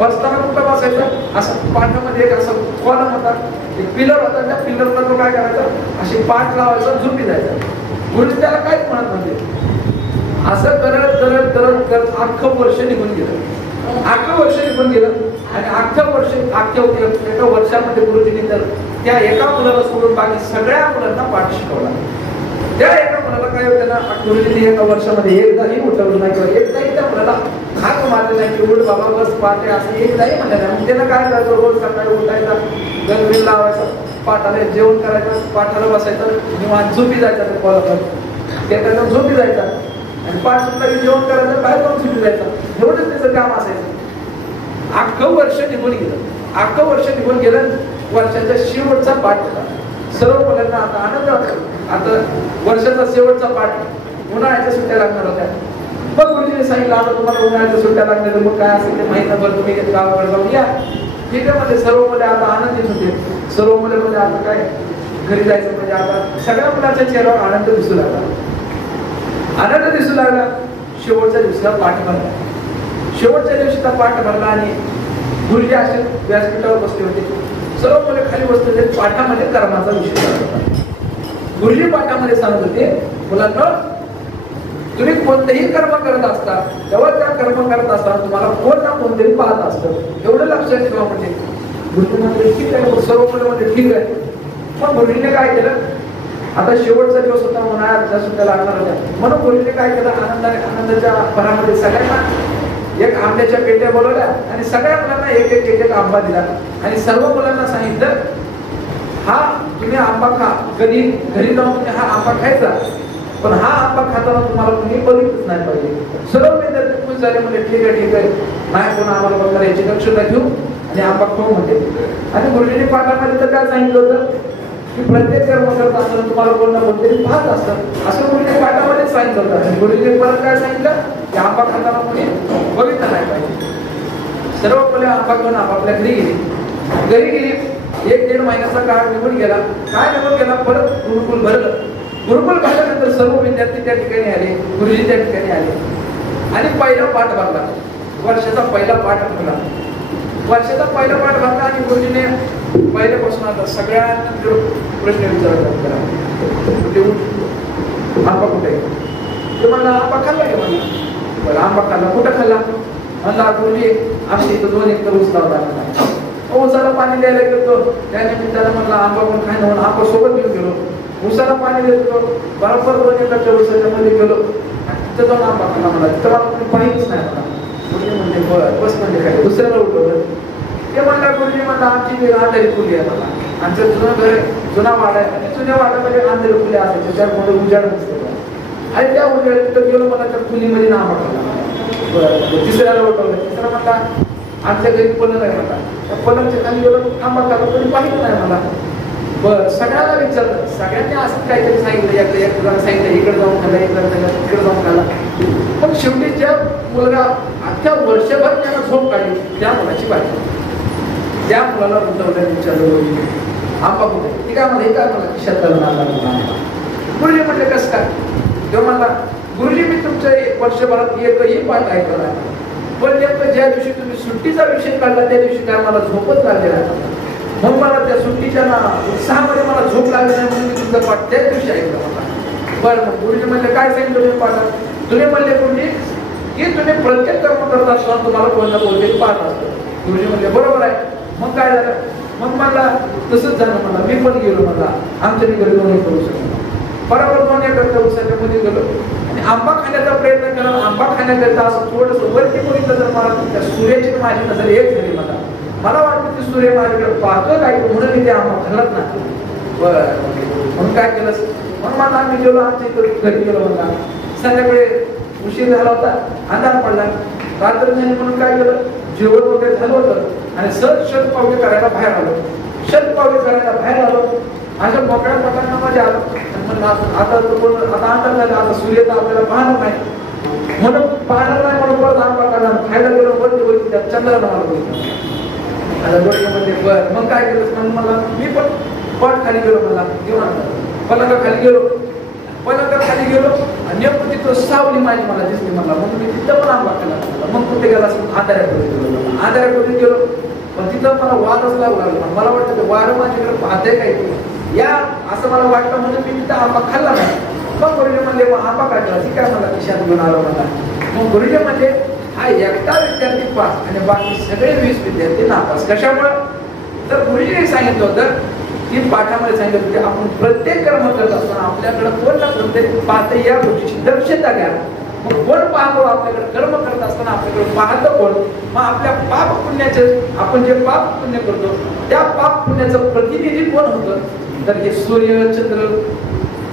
बसताना कुठं बसायचं? असं पाठामध्ये एक असं कॉलम होता, एक पिलर होता. त्या पिलरला तो काय करायचा? अशी पाठ लावायचा, झोपी जायचा. गुरुजी त्याला काहीच म्हणत म्हणजे. असं करत अख्खं वर्ष निघून गेलं. आणि एका वर्षामध्ये गुरुजींनी तर त्या एका मुलाला सोडून बाकी सगळ्या मुलांना पाठ शिकवला. त्या एका मुलाला काय होतं ना, गुरुजींनी एका वर्षामध्ये एकदाही उठवलं नाही किंवा एकदाही त्या मुलाला हात मारले नाही की उठ बाबा बस पाठ असं एकदाही म्हणलं नाही. मग त्यानं काय करायचं? रोज सकाळी उठायचा, गणवेल लावायचं, पाठाला जेवण करायचं, पाठाला बसायचं, निवांत झोपी जायचा. ते कॉलवर त्याच्यानं झोपी जायचा आणि पाठ सुटला की जेवण करायचं, बाहेर जाऊन झोपी जायचं. एवढंच त्याचं काम असायचं. अख्खं वर्ष निघून गेलं. वर्षाच्या शेवटचा पाठ होता. सर्व मुलांना आता आनंद वाटतो. आता वर्षाचा शेवटचा पाठ, उन्हाळ्याच्या सुट्ट्या लागणार होत्या. मग गुरुजीने सांगितलं आता तुम्हाला उन्हाळ्याच्या सुट्ट्या लागणार, मग काय असेल ते महिनाभर तुम्ही गावाकडे जाऊन या. मध्ये सर्व मुले आता आनंदित होते. सर्व मुले म्हणजे आता काय घरी जायचं म्हणजे आता सगळ्या मुलांच्या चेहऱ्यावर आनंद दिसू लागला. शेवटच्या दिवशीला पाठ भरला. शेवटच्या दिवशीचा पाठ भरला आणि गुरुजी असे व्यासपीठावर बसले होते. सर्व मुले खाली बसले होते. पाठामध्ये कर्माचा विषय चालू होता. गुरुजी पाठामध्ये सांगत होते, मुलांना तुम्ही कोणतेही कर्म करत असता तेव्हा त्या कर्म करत असताना तुम्हाला कोण ना कोणतरी पाहत असतं. एवढं लक्षात ठेवा. म्हणजे गुरुजी म्हणते ठीक आहे, सर्व मुले म्हणजे ठीक आहे. मग गुरुजीने काय केलं? आता शेवटचा दिवस होता, उन्हाळ्यात सुट्ट्या लागणार होत्या म्हणून गुरुजीने काय केलं? आनंदाच्या भरामध्ये सगळ्यांना एक आंब्याच्या पेट्या बोलवल्या आणि सगळ्या मुलांना एक आंबा दिला आणि सर्व मुलांना सांगितलं हा तुम्ही आंबा खा, घरी जाऊन तुम्ही हा आंबा खायचा, पण हा आंबा खाताना तुम्हाला कोणी बघितलंच नाही पाहिजे. सर्व विद्यार्थी खुश झाले, म्हणजे ठीक आहे नाही कोण आम्हाला बघणार याची दक्षता घेऊ आणि आंबा खाऊ म्हणते. आणि गुरुजींनी पाठामध्ये तर काय सांगितलं होतं की प्रत्येक कर्म करत असताना तुम्हाला कोण ना कोणतरी पाहत असतं, असं गुरुजींनी पाठामध्येच सांगितलं होतं. आणि गुरुजींनी परत काय सांगितलं की आंबा खाताना कोणी बघितलं नाही पाहिजे. सर्व पहिले आंबा घेऊन आपापल्या घरी गेली. 1-1.5 महिन्याचा काळ निघून गेला. काय निघून गेला, परत गुरुकुल भरलं. गुरुकुल भरल्यानंतर सर्व विद्यार्थी त्या ठिकाणी आले, गुरुजी त्या ठिकाणी आले आणि पहिला पाठ भरला. वर्षाचा पहिला पाठ भरला. आणि गुरुजीने पहिल्यापासून आता सगळ्यांना प्रश्न विचारला, आंबा कुठे? ते म्हणला आंबा खाल्ला की म्हणला. बरं आंबा खाल्ला, कुठं खाल्ला? म्हणला गुरुजी आमच्या इथं 2 एकर ऊस लावला. ऊसाला पाणी द्यायला गेलो, त्या निमित्तानं म्हणला आंबा पण खायला म्हणून आंबा सोबत घेऊन गेलो. ऊसाला पाणी देतो, बरोबर 2 एकरच्या ऊसाच्या मध्ये गेलो आणि तिथं जाऊन आंबा खाल्ला. मला तिथं मला कोणी पाहिजेच नाही. मला गुरुजी म्हणजे बस म्हणजे काय, दुसऱ्याला उठवलं. ते म्हणला गुरुजी म्हणला आमची अंधारी खुली आहे. मला आमचं जुनं घर जुना वाडा आहे आणि जुन्या वाड्यामध्ये अंधारी खुली असायची, त्यामुळे उजाड नसते. आणि त्या उजाड तिथं गेलो, मला त्या खुलीमध्ये आंबा खाल्ला. बरं तिसऱ्याला उठवलं. तिसरा म्हणला आमच्या घरी पलंग आहे. म्हणला त्या पलंगच्या खाली गेलो, आंबा खाल्ला, कोणी पाहिलं नाही मला. बरं सगळ्याला विचारलं, सगळ्यांनी असं काहीतरी सांगितलं, एक सांगितलं इकडे जाऊन खाल्ला, तिकडे जाऊन खाल्ला. पण शेवटी ज्या मुलगा अख्ख्या वर्षभर त्याला झोप काढली त्या मुलाची बायको, त्या मुलाला उठवलं, विचारलं आंबा कुठे? ती काय म्हणा, काय मला खिशात घालून आणला. गुरुजी म्हटले कसं काय? तेव्हा म्हणला गुरुजी मी तुमच्या वर्षभरात एकही पाठ ऐकला नाही, पण नेमकं ज्या दिवशी तुम्ही सुट्टीचा विषय काढला त्या दिवशी काय मला झोपच लागलेला आहे. मग मला त्या सुट्टीच्या उत्साहामध्ये मला झोप लागली नाही, म्हणून मी तुमचा पाठ त्याच दिवशी ऐकला. मला बरं मग गुरुजी म्हणले काय सांगितलं तुम्ही पाठात? तुम्ही म्हणले गुरुजी की तुम्ही प्रत्येक कर्म करत असताना तुम्हाला कोणता कोणते पाठ असतं. गुरुजी म्हणले बरोबर आहे. मग काय झालं? मग मला तसंच झालं. मला मी पण गेलो, मला आमच्या घरी 2 एकर ऊस आहे. बरोबर 2 एकरच्या ऊसाच्या मध्ये गेलो आणि आंबा खाण्याचा प्रयत्न केला. आंबा खाण्याकरता असं थोडंसं वरती बघितलं तर मला त्या सूर्याची माझी नजर एक झाली. मला वाटतं की सूर्य माझ्याकडे पाहतोय काय, म्हणून मी ते आंबा खाल्लाच नाही. बरं म्हणून काय केलं, मग मला आम्ही गेलो आमच्या इथं घरी गेलो. म्हणला संध्याकाळी उशीर झाला होता, अंधार पडला, रात्र झाली, म्हणून काय केलं जेवण वगैरे झालं होतं आणि शतपावली करायला बाहेर आलो. अशा मोकळ्या पटांना मध्ये आलो. आता अंतर झाला, आता सूर्य तर आपल्याला पाहणार नाही, म्हणून पाहणार नाही म्हणून परत आंबा काढला, खायला गेलो. वरती त्या चंद्राला मला बघितलं. आता डोळ्यामध्ये बरं मग काय केलं, मग मला मी पण पाठ खाली गेलो. मला पलंगा खाली गेलो आणि नेमकं तिथं सावली माझी मला दिसली. मला मग मी तिथं पण आंबा खाल्ला. मग कुठे गेला आधाराकडे गेलो, पण तिथं मला वारच लागू लागला. मला वाटतं ते वारं माझ्याकडे पाहतंय काय या असं मला वाटलं, म्हणून मी तिथं आंबा खाल्ला नाही. मग गुरुजी म्हणले मग आंबा काढला, ती काय मला खिशात घेऊन आलो. मला मग गुरुजी म्हणले हा एकटा विद्यार्थी पास आणि बाकी सगळे 20 विद्यार्थी नापास. कशामुळे? तर गुरुजीने सांगितलं होतं की पाठामध्ये सांगितलं की आपण प्रत्येक कर्म करत असताना आपल्याकडे कोण ना कोणतरी पाहते, या गोष्टीची दक्षता घ्या. मग कोण पाहतो आपल्याकडे? कर्म करत असताना आपल्याकडे पाहतं कोण? मग आपल्या पाप पुण्याचे, आपण जे पाप पुण्य करतो त्या पाप पुण्याचं प्रतिनिधी कोण होतं? तर हे सूर्य, चंद्र,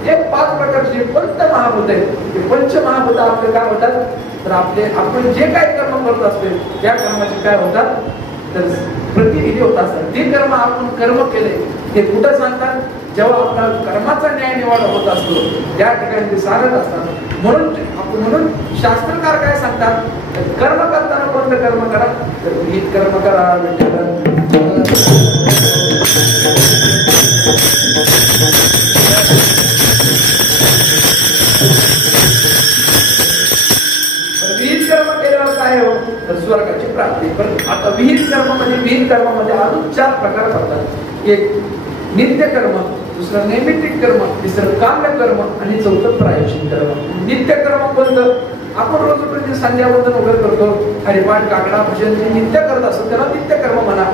हे 5 प्रकारचे पंचमहाभूत आहेत. ते पंचमहाभूत आपले काय होतात? तर आपण जे काही कर्म करत असतो त्या कर्माचे काय होतात? तर प्रतिनिधी होत असतात. जे कर्म आपण कर्म केले ते कुठं सांगतात? जेव्हा आपला कर्माचा न्याय निवाडा होत असतो त्या ठिकाणी ते सांगत असतात. म्हणून शास्त्रकार काय सांगतात? कर्म करताना कोणतं कर्म करा? तर विहित कर्म करा. विहित कर्म केल्यावर काय हो? तर स्वर्गाची प्राप्ती. पण आता विहित कर्मामध्ये अजून 4 प्रकार पडतात. एक नित्य कर्म, दुसरं नैमित्तिक कर्म, तिसरं काम्य कर्म आणि चौथं प्रायश्चित कर्म. नित्य कर्म कोणतं? आपण रोज संध्यावंदन वगैरे करतो, हरिपाठ, काकडा, भजन जे नित्य करत असतो त्याला नित्य कर्म म्हणा.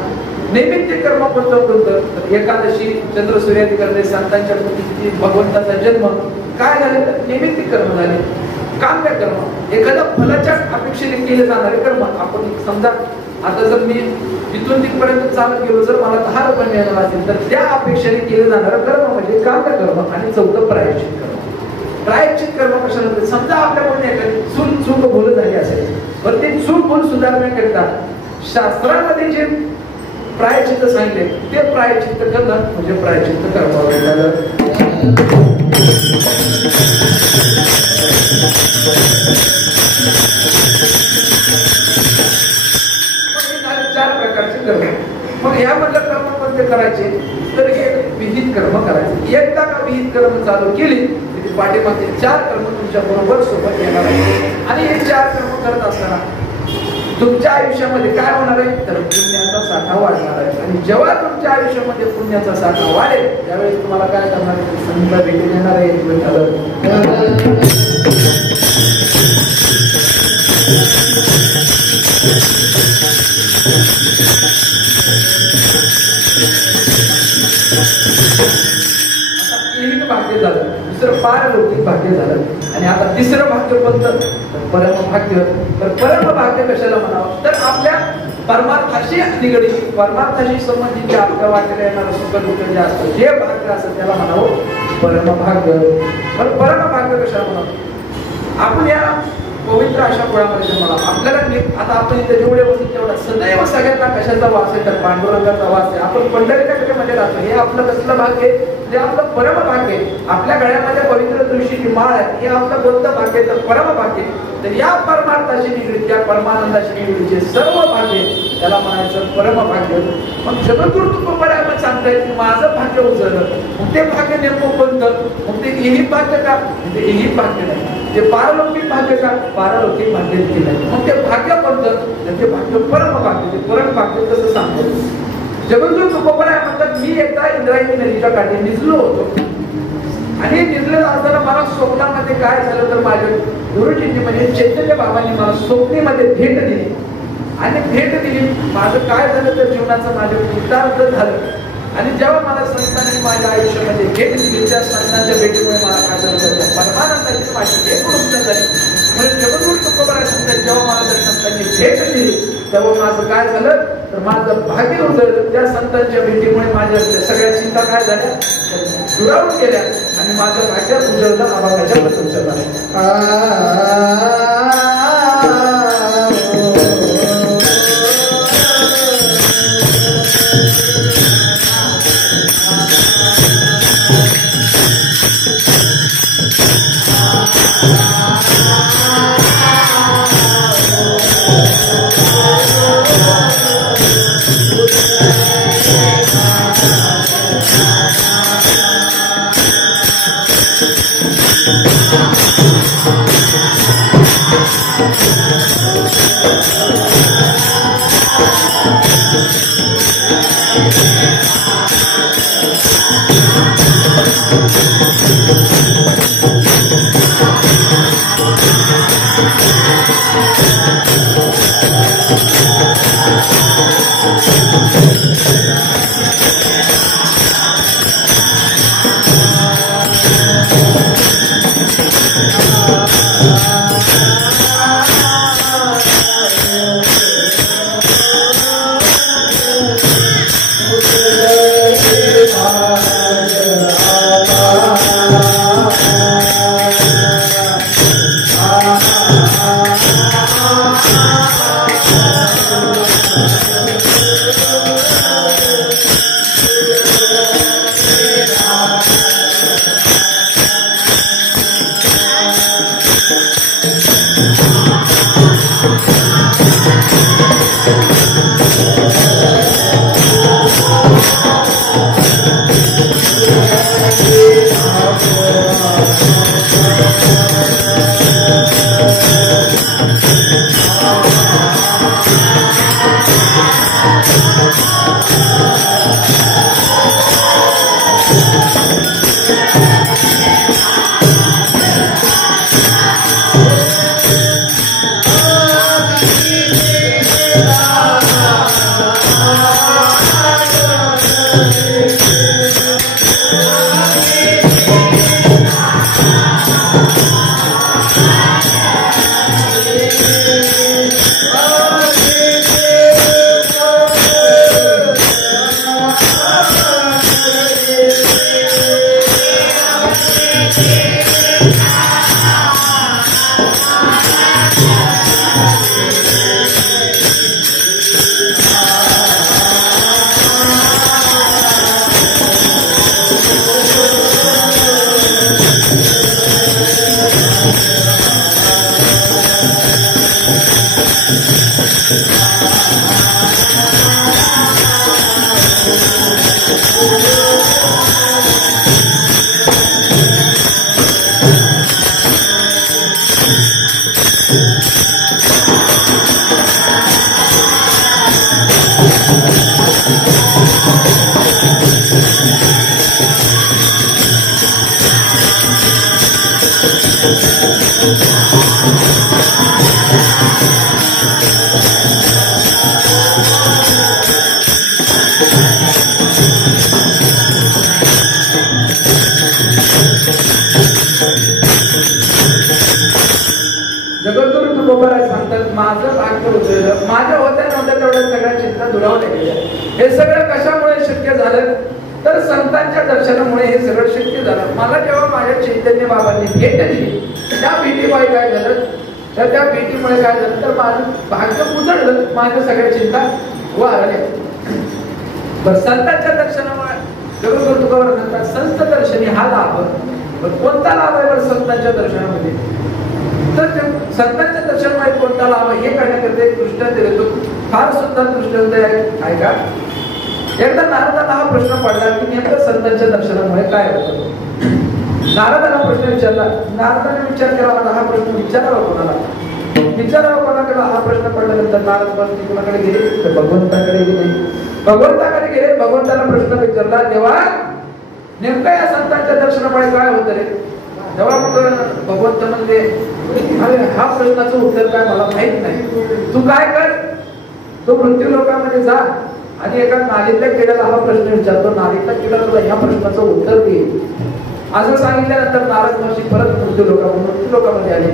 नैमित्तिक कर्म कोणतं? तर एकादशी, चंद्र सूर्यादी करणे, संतांच्या तिथी, भगवंताचा जन्म, काय झाले तर नैमित्तिक कर्म झाले. काम्य कर्म एखाद्या फलाच्या अपेक्षेने केले जाणारे कर्म. आपण समजा आता जर मी इथून तिथपर्यंत चालत गेलो, जर मला 10 रुपये मिळणार असेल तर त्या अपेक्षेने केलं जाणारं कर्म म्हणजे काम्य कर्म. आणि चौथं प्रायश्चित कर्म. प्रायश्चित कर्म कशाला? समजा आपल्याकडून एखादी चूक भूल झाली असेल, तर ते चूक भूल सुधारण्याकरिता शास्त्रामध्ये जे प्रायश्चित्त सांगितले ते प्रायश्चित्त करणं म्हणजे प्रायश्चित्त कर्म. चार प्रकारचे कर्म. मग यामधलं कर्म कोणते करायचे? तर हे विहित कर्म करायचे. एकदा का विहित कर्म चालू केली तर पाठीमागचे 4 कर्म तुमच्या बरोबर सोबत येणार आहे. आणि हे 4 कर्म करत असताना तुमच्या आयुष्यामध्ये काय होणार आहे? तर पुण्याचा साठा वाढणार आहे. आणि जेव्हा तुमच्या आयुष्यामध्ये पुण्याचा साठा वाढेल त्यावेळेस तुम्हाला काय करणार आहे? संत भेटून येणार आहे. भाग्य झालं, दुसरं पारलौकिक भाग्य झालं. आणि आता तिसरं भाग्य कोणतं? परमभाग्य. तर परमभाग्य कशाला म्हणावं? तर आपल्या परमार्थाशी निगडीत, परमार्थाशी संबंधित जे आपल्या वाटेला येणारं सुख दुःख जे असतं, जे भाग्य असतं त्याला म्हणावं परमभाग्य. पण परमभाग्य कशाला म्हणावं? आपण या पवित्र अशा कुळामध्ये जन्माला आपल्याला आता आपण इथे जेवढे बसतो तेवढा सदैव सगळ्यांना कशाचा वास आहे? तर पांडुरंगाचा वास आहे. आपण पंढरीच्या मध्ये राहतो. हे आपलं कसलं भाग्य आहे? ते आपलं परम भाग्य आहे. आपल्या गळ्यामध्ये पवित्र तुळशीची माळ आहे, हे आपलं कोणतं भाग्य आहे? तर परम भाग्य. तर या परमार्थाशी निगडीत, या परमानंदाशी निगडीत जे सर्व भाग्य त्याला म्हणायचं परम भाग्य. मग जगद्गुरु तुकोबराय आपण सांगतायत की माझं भाग्य उजळलं. मग ते भाग्य नेमकं कोणतं? मग ते इही भाग्य का? ते इही भाग्य नाही. ते पारलौकिक भाग्य का? पारलौकिक भाग्य देखील नाही. मग ते भाग्य कोणतं? तर ते भाग्य परम भाग्य. ते परम भाग्य कसं सांगतो? जगद्गुरु तुकोबराय म्हणतात मी एकदा इंद्रायणी नदीच्या काठी निजलो होतो. आणि निजलेलं असताना मला स्वप्नामध्ये काय झालं तर माझ्या गुरुजींनी म्हणजे चैतन्य बाबांनी मला स्वप्नेमध्ये भेट दिली. आणि भेट दिली, माझं काय झालं तर जीवनाचं माझं कृतार्थ झालं. आणि जेव्हा मला संतांनी माझ्या आयुष्यामध्ये भेट दिली, त्या संतांच्या भेटीमुळे मला काय झालं तर परमानंदाची माझी एक गोष्ट झाली. म्हणजे जगद्गुरु तुकोबराय सांगतात जेव्हा मला त्या संतांनी भेट दिली तेव्हा माझं काय झालं तर माझं भाग्य उजळलं. त्या संतांच्या भेटीमुळे माझ्या सगळ्या चिंता काय झाल्या? दुरावून गेल्या. आणि माझं भाग्य उजळलं. आबाच्या प्रशंसा जगद्गुरु तुकोबाराय सांगतात, माझं वाक्य उचललं, माझ्या होत्या नव्हत्या तेवढ्या सगळ्या चिंता दुरावल्या गेल्या. हे सगळं कशामुळे शक्य झालं? तर संतांच्या दर्शनामुळे हे सगळं शक्य झालं. मला जेव्हा माझ्या चैतन्य बाबांनी भेट दिली, त्या भेटीमुळे काय झालं, तर त्या भेटीमुळे काय झालं, तर माझं भाग्य उजळलं, माझ्या सगळ्या चिंता वारल्या. पण संतांच्या दर्शनामुळे जगद्गुरु तुकोबाराय सांगतात, संत दर्शनी हा लाभ. पण कोणता लाभ आहे बरं संतांच्या दर्शनामध्ये? तर संतांच्या दर्शनामुळे कोणता लाभ हे करण्याकरता एक दृष्टांत देतो, फार सुंदर दृष्टांत आहे का. एकदा नारदाला हा प्रश्न पडला की नेमकं संतांच्या दर्शनामुळे काय होतं. नारदाला प्रश्न विचारला, नारदाने विचार केला, आता हा प्रश्न विचारावा कोणाकडे. हा प्रश्न पडल्यानंतर नारद कोणाकडे गेले, तर भगवंताकडे गेले. भगवंताला प्रश्न विचारला, देवा नेमकं या संतांच्या दर्शनामुळे काय होतं रे. तेव्हा मग भगवंत म्हणले, अरे हा प्रश्नाचं उत्तर काय मला माहित नाही, तू काय कर, तो मृत्यू लोकांमध्ये जा आणि एका नालीतल्या किड्याला हा प्रश्न विचारतो, नालीतल्या किडा तुला ह्या प्रश्नाचं उत्तर देईल. असं सांगितल्यानंतर नारद महर्षी परत मृत्यू लोकांमध्ये आले.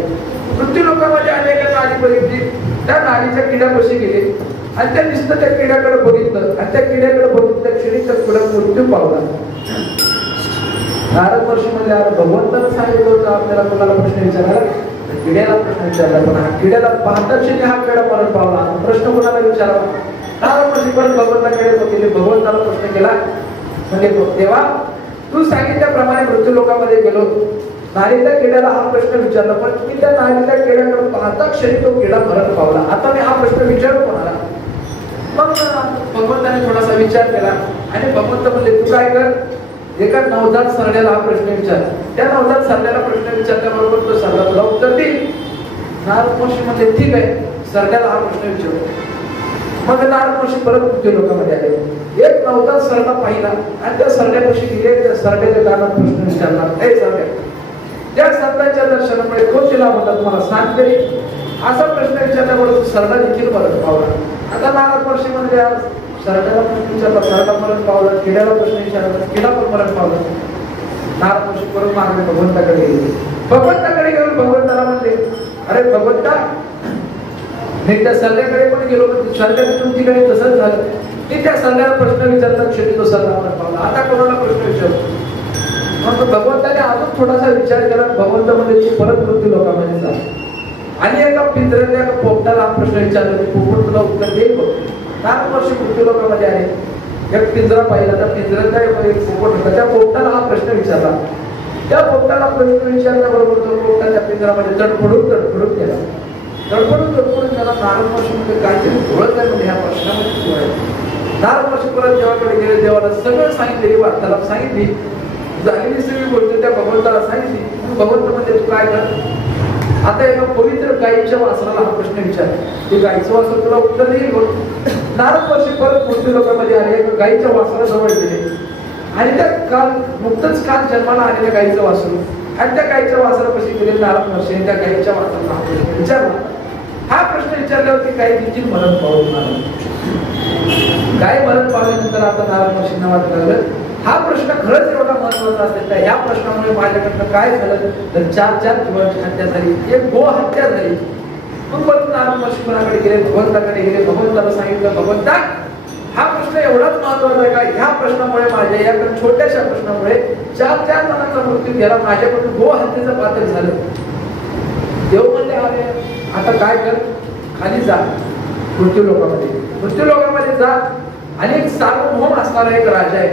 एका नाली बघितली, त्या नालीच्या किड्यापाशी गेले आणि त्या नुसतं त्या किड्याकडे बघितलं आणि त्या किड्याकडे बघितल्या क्षणी त्या किड्या मृत्यू पावला. नारद महर्षी म्हणजे भगवंतानं सांगितलं होतं आपल्याला कोणाला प्रश्न विचारायला, किड्याला प्रश्न विचारला, पण हा किड्याला पाहता क्षणी हा किडा मरण पावला. प्रश्न कोणाला विचारावा. नारद महर्षी परत भगवंताकडे गेले, भगवंताला प्रश्न केला, म्हणजे देवा तू सांगितल्याप्रमाणे मृत्यू लोकांमध्ये गेलो, नालीतल्या किड्याला हा प्रश्न विचारला, पण मी त्या नालीतल्या किड्याकडे पाहता क्षणी तो किडा मरण पावला. आता मी हा प्रश्न विचारू कोणाला. मग भगवंताने थोडासा विचार केला आणि भगवंत म्हणले, तू काय कर, एका नवजात सरण्याला हा प्रश्न विचार. त्या नवजात सरण्याला प्रश्न विचारल्याबरोबर तो सरला तुला उत्तर देईल. नारद महर्षी म्हणले, ठीक आहे, सरण्याला हा प्रश्न विचारू. मग नारद महर्षी परत मृत्यू लोकांमध्ये आले. एक नवजात सरला पाहिला आणि त्या सरण्यापाशी गेले, त्या सरण्याच्या कानात प्रश्न विचारला, हे सरण्या, त्या संतांच्या दर्शनामुळे कोणते लाभ होतात मला सांग तरी. असा प्रश्न विचारल्याबरोबर सरला देखील मरण पावला. आता नारद महर्षी म्हणजे सरण्याला प्रश्न विचारला, सरला मरण पावला, किड्याला प्रश्न विचारला, किडा पण मरण पावला. नारद महर्षी परत मागणे भगवंताकडे गेले. भगवंताकडे गेऊन भगवंताला म्हणले, अरे भगवंता, मी त्या सरण्याकडे पण गेलो, पण सरण्याने तुमच्याकडे तसंच झालं. मी त्या सरण्याला प्रश्न विचारता क्षणी तो सरला मरण पावला. आता कोणाला प्रश्न विचारतो. मग भगवंताने अजून थोडासा विचार केला. भगवंत म्हणजे तू परत मृत्यू लोकांमध्ये जा आणि एका पिंजऱ्यातल्या एका पोपटाला हा प्रश्न विचारला, की पोपट तुला उत्तर देईल बघ. नारद महर्षी मृत्यू लोकांमध्ये आहे. एक पिंजरा पाहिला, त्या पिंजऱ्यातला एक पोपट होता, त्या पोपटाला हा प्रश्न विचारला. त्या पोपटाला प्रश्न विचारल्याबरोबर तो पोपटा त्या पिंजरामध्ये तडफडून गेला. तडफडून गेला. नारद महर्षी म्हणजे काहीतरी ओळख आहे म्हणजे ह्या प्रश्नामध्ये ओळख. नारद महर्षी परत देवाकडे गेले, देवाला सगळं सांगितले, वार्तालाप सांगितली, झालेली सगळी गोष्ट त्या भगवंताला सांगितली. भगवंत म्हणजे तू काय कर, आता एका पवित्र गायीच्या वासराला हा प्रश्न विचार, ते गायीचं वासर तुला उत्तर देईल बघ. नारद महर्षी परत मृत्यू लोकांमध्ये आले, एका गायीच्या वासराजवळ गेले आणि त्या नुकतंच काल जन्माला आलेल्या गायीचं वासरू आणि त्या गायीच्या वासरापाशी गेले. नारद महर्षी त्या गायीच्या वासराला हा प्रश्न विचारला. हा प्रश्न विचारल्यावरती गाय देखील मरण पावली. गाय मरण पावल्यानंतर आता नारद महर्षींना वाटलं लागलं, हा प्रश्न खरंच एवढा महत्वाचा असेल तर ह्या प्रश्नामुळे माझ्याकडनं काय झालं, तर 4 जीवांची हत्या झाली, एक गो हत्या झाली. मग परत नारद महर्षी कोणाकडे गेले, भगवंताकडे गेले. भगवंताला सांगितलं, भगवंता हा प्रश्न एवढाच महत्वाचा आहे का, ह्या प्रश्नामुळे माझ्या या छोट्याशा प्रश्नामुळे 4 जणांचा मृत्यू गेला, माझ्याकडून गो हत्येचं पातक झालं. देव म्हणले, अरे आता काय कर, खाली जा मृत्यू लोकांमध्ये जा आणि एक सार्वभौम असणारा एक राजा आहे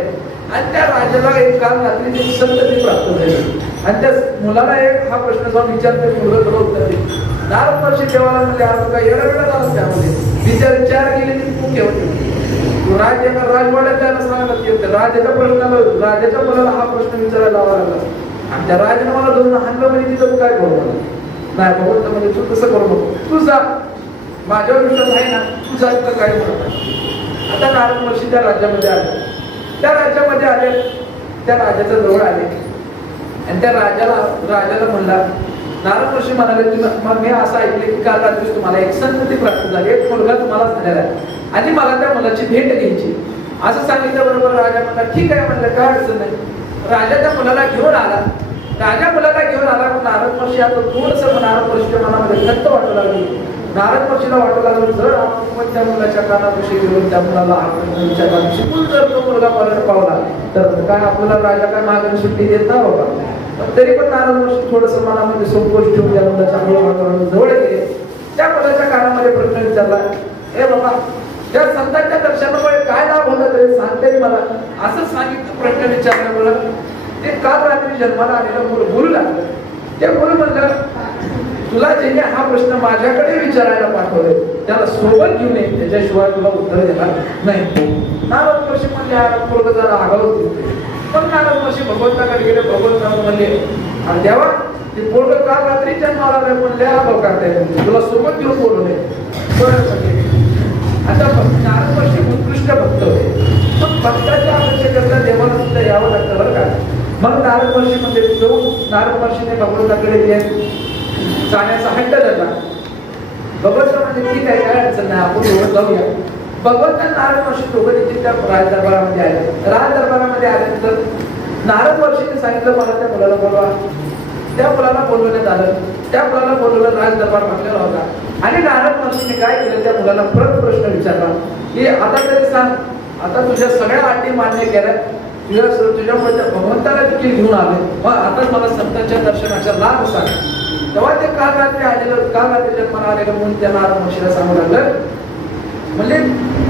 आणि त्या राजाला एक काल रात्री संतती प्राप्त झाली आणि त्या मुलाला एक हा प्रश्न जाऊन विचारते, मुलं तुला उत्तर दे. नारद महर्षी देवाला म्हणजे आपण काय येडा वेळा झाला त्यामध्ये विचार गेले की तू ठेवते तू राजवाड्यात जायला सांगत राजाच्या मुलाला हा प्रश्न विचारायला लावा लागला आणि त्या राजाने मला दोन हाणलं म्हणजे तिथं काय करू मला नाही भगवंत म्हणजे तू तसं करू नको, तू जा, माझ्यावर विश्वास आहे ना, तू जा, तर काय म्हणत. आता नारद महर्षी त्या राज्यामध्ये आले, त्या राजाच्या जवळ आले आणि त्या राजाला म्हणला, नारद ऋषी म्हणाले मग मी असं ऐकले की काल रात्री तुम्हाला एक संतती प्राप्त झाली, एक मुलगा तुम्हाला झालेला आहे आणि मला त्या मुलाची भेट घ्यायची. असं सांगितलं बरोबर राजा म्हणला ठीक आहे, म्हणलं काय अडचण नाही. राजा त्या मुलाला घेऊन आला. राजा मुलाला घेऊन आला. नारद महर्षी आता थोडस नारद महर्षीच्या मनामध्ये खंत वाटू लागली. नारद महर्षीला वाटू लागलं जर आपण त्या मुलाच्या कानापाशी घेऊन त्या मुलाला आपण शिकून जर तो मुलगा परत पावला तर काय आपल्याला राजा काय मागणी सुट्टी देत नाही बाबा. पण तरी पण नारद महर्षी थोडस मनामध्ये संकोच ठेवून त्या मुलाच्या जवळ गेले. त्या मुलाच्या कानामध्ये प्रश्न विचारला, हे बाबा त्या संतांच्या दर्शनामुळे काय लाभ होता तरी सांगते मला. असं सांगितलं प्रश्न विचारल्यामुळं ते काल रात्री जन्माला आलेलं मूल बोलू लागलं. ते मूल म्हणलं तुला ज्याने हा प्रश्न माझ्याकडे विचारायला पाठवले त्याला सोबत घेऊन ये, त्याच्याशिवाय तुला उत्तर देणार नाही. नारद महर्षी म्हणले पोरग जरा आगाऊ होते. पण नारद महर्षी भगवंताकडे गेले. भगवंताला म्हणले आणि देवा ते पोरग काल रात्री जन्माला आलं म्हणले आगाऊ करताय, तुला सोबत घेऊन बोलवले. बरं म्हणजे आता नारद महर्षी उत्कृष्ट भक्त होते. मग भक्ताच्या आवश्यकता देवाला सुद्धा यावं लागतं बरं का. मग नारद महर्षी म्हणजे नारद महर्षीने भगवंताकडे जाण्याचा हट्ट धरला. भगवंत म्हणजे ठीक आहे काय अडचण नाही, आपण दोघं जाऊया. भगवंत नारद महर्षी दोघं देखील त्या राज दरबारामध्ये आले. राज दरबारामध्ये आल्यानंतर नारद महर्षीने सांगितलं मला त्या मुलाला बोलवा. त्या मुलाला बोलवण्यात आलं. त्या मुलाला बोलवलं. राज दरबार म्हटलेला होता आणि नारद महर्षीने काय केलं त्या मुलाला परत प्रश्न विचारला की आता तरी सांग, आता तुझ्या सगळ्या अटी मान्य केल्या, तुझ्यामुळे त्या भगवंताला देखील घेऊन आले, मग आता मला संतांच्या दर्शनाचा लाभ सांग. तेव्हा ते काल रात्री जन्माला आलेलं म्हणून त्या नारद महर्षीला सांगू लागलं म्हणजे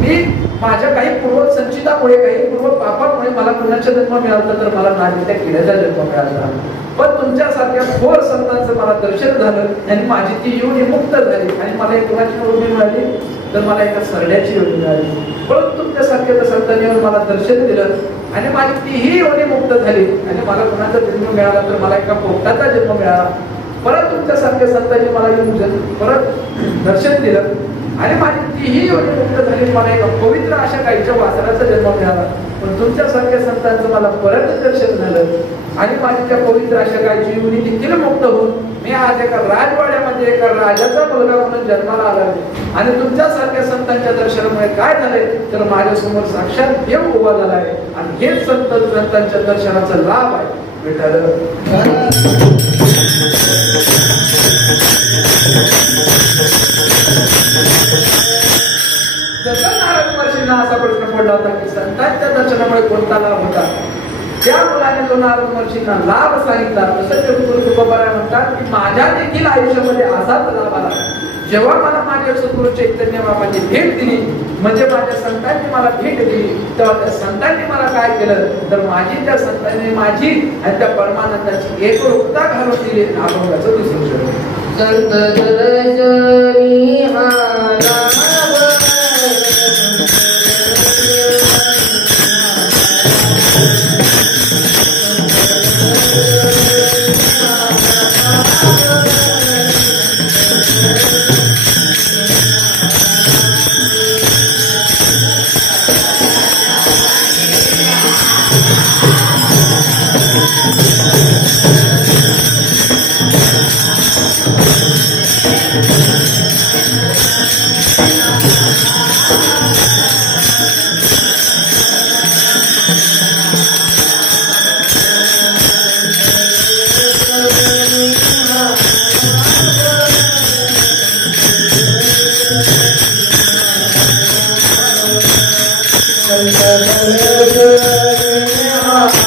मी माझ्या काही पूर्व संचितामुळे काही पूर्व पापामुळे मला पुण्याचा जन्म मिळाला तर मला नाही त्या किड्याचा जन्म मिळाला. पण तुमच्यासारख्या थोर संतांचं मला दर्शन झालं आणि माझी ती योनी मुक्त झाली आणि मला एक कोणाची योनी मिळाली तर मला एका सरड्याची योनी मिळाली. परंतु तुमच्यासारख्या संतांनी मला दर्शन दिलं आणि माझी तीही योनी मुक्त झाली आणि मला कोणाचा जन्म मिळाला तर मला एका पोपटाचा जन्म मिळाला. परत तुमच्यासारख्या संतांनी मला येऊन परत दर्शन दिलं आणि माझी तीही योनी मुक्त झाली. मला एका पवित्र अशा गाईच्या वासराचा जन्म मिळाला. पण तुमच्यासारख्या संतांचं मला परत दर्शन झालं आणि माझी त्या पवित्र अशा गाईची योनी देखील मुक्त होऊन मी आज एका राजवाड्यामध्ये एका राजाचा मुलगा म्हणून जन्माला आला. आणि तुमच्यासारख्या संतांच्या दर्शनामुळे काय झाले तर माझ्यासमोर साक्षात देव उभा झाला आहे आणि हेच संतांच्या दर्शनाचा लाभ आहे. जसं नारद महर्षींना असा प्रश्न पडला होता की संतांच्या दर्शनामुळे कोणता लाभ होता, त्या मुलाने जो नारद महर्षींना लाभ सांगितला तसं ते गुरु तुकोबाराय म्हणतात की माझ्या देखील आयुष्यामध्ये असाच लाभ आला जेव्हा मला माझ्या सद्गुरु चैतन्य बाबांनी भेट दिली. म्हणजे माझ्या संतांनी मला भेट दिली तेव्हा त्या संतांनी मला काय केलं तर माझी त्या संतांनी माझी आणि त्या परमानंदाची एकरूपता घालून दिली. अभंगाचं दुसरं संत दर्शनी आला संत दर्शनी आला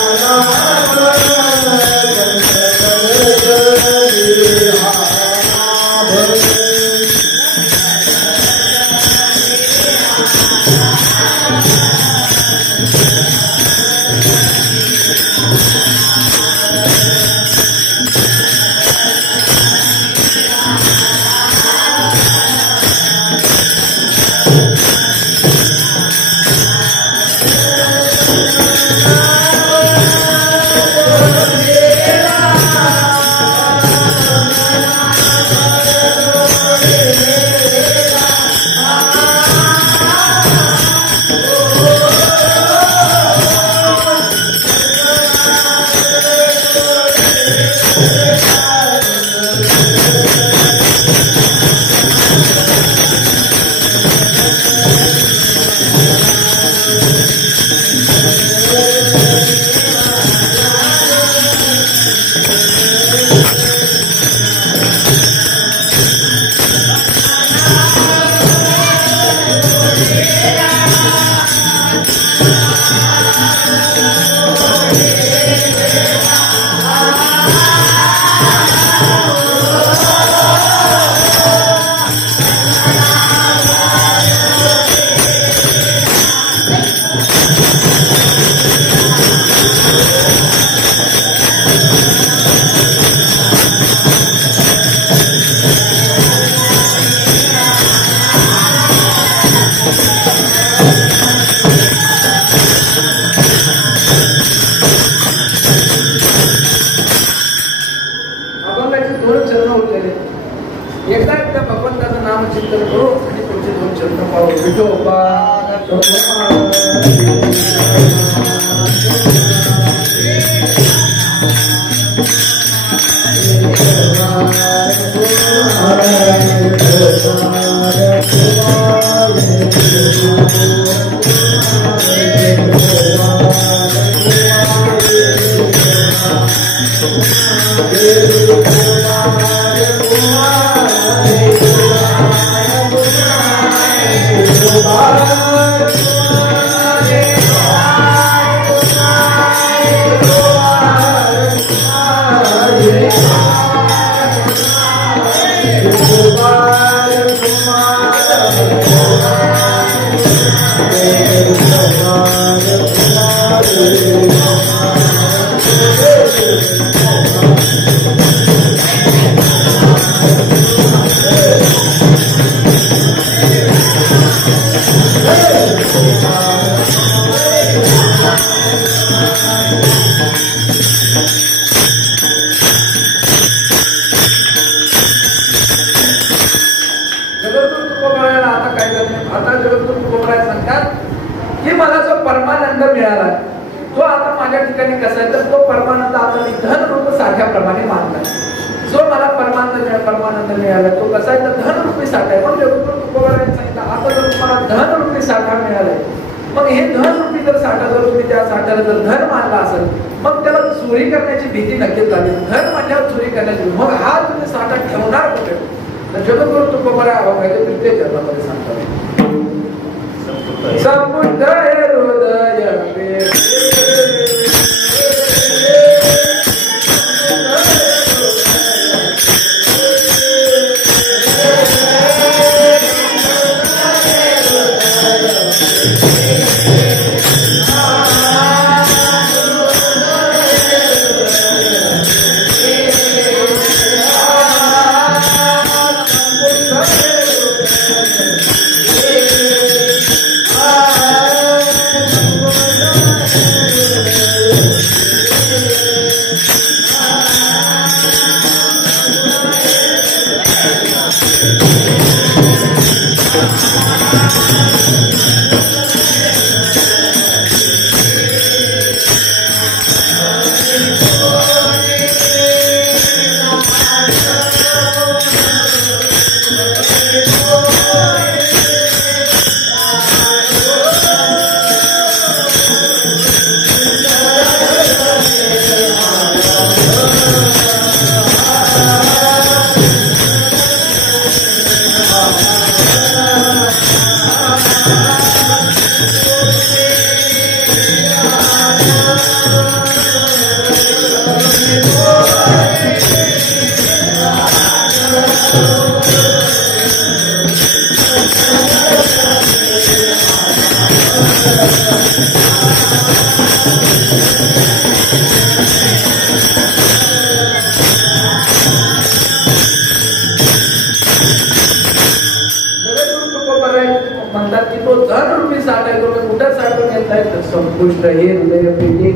संपुष्ट हे हृदय पेटी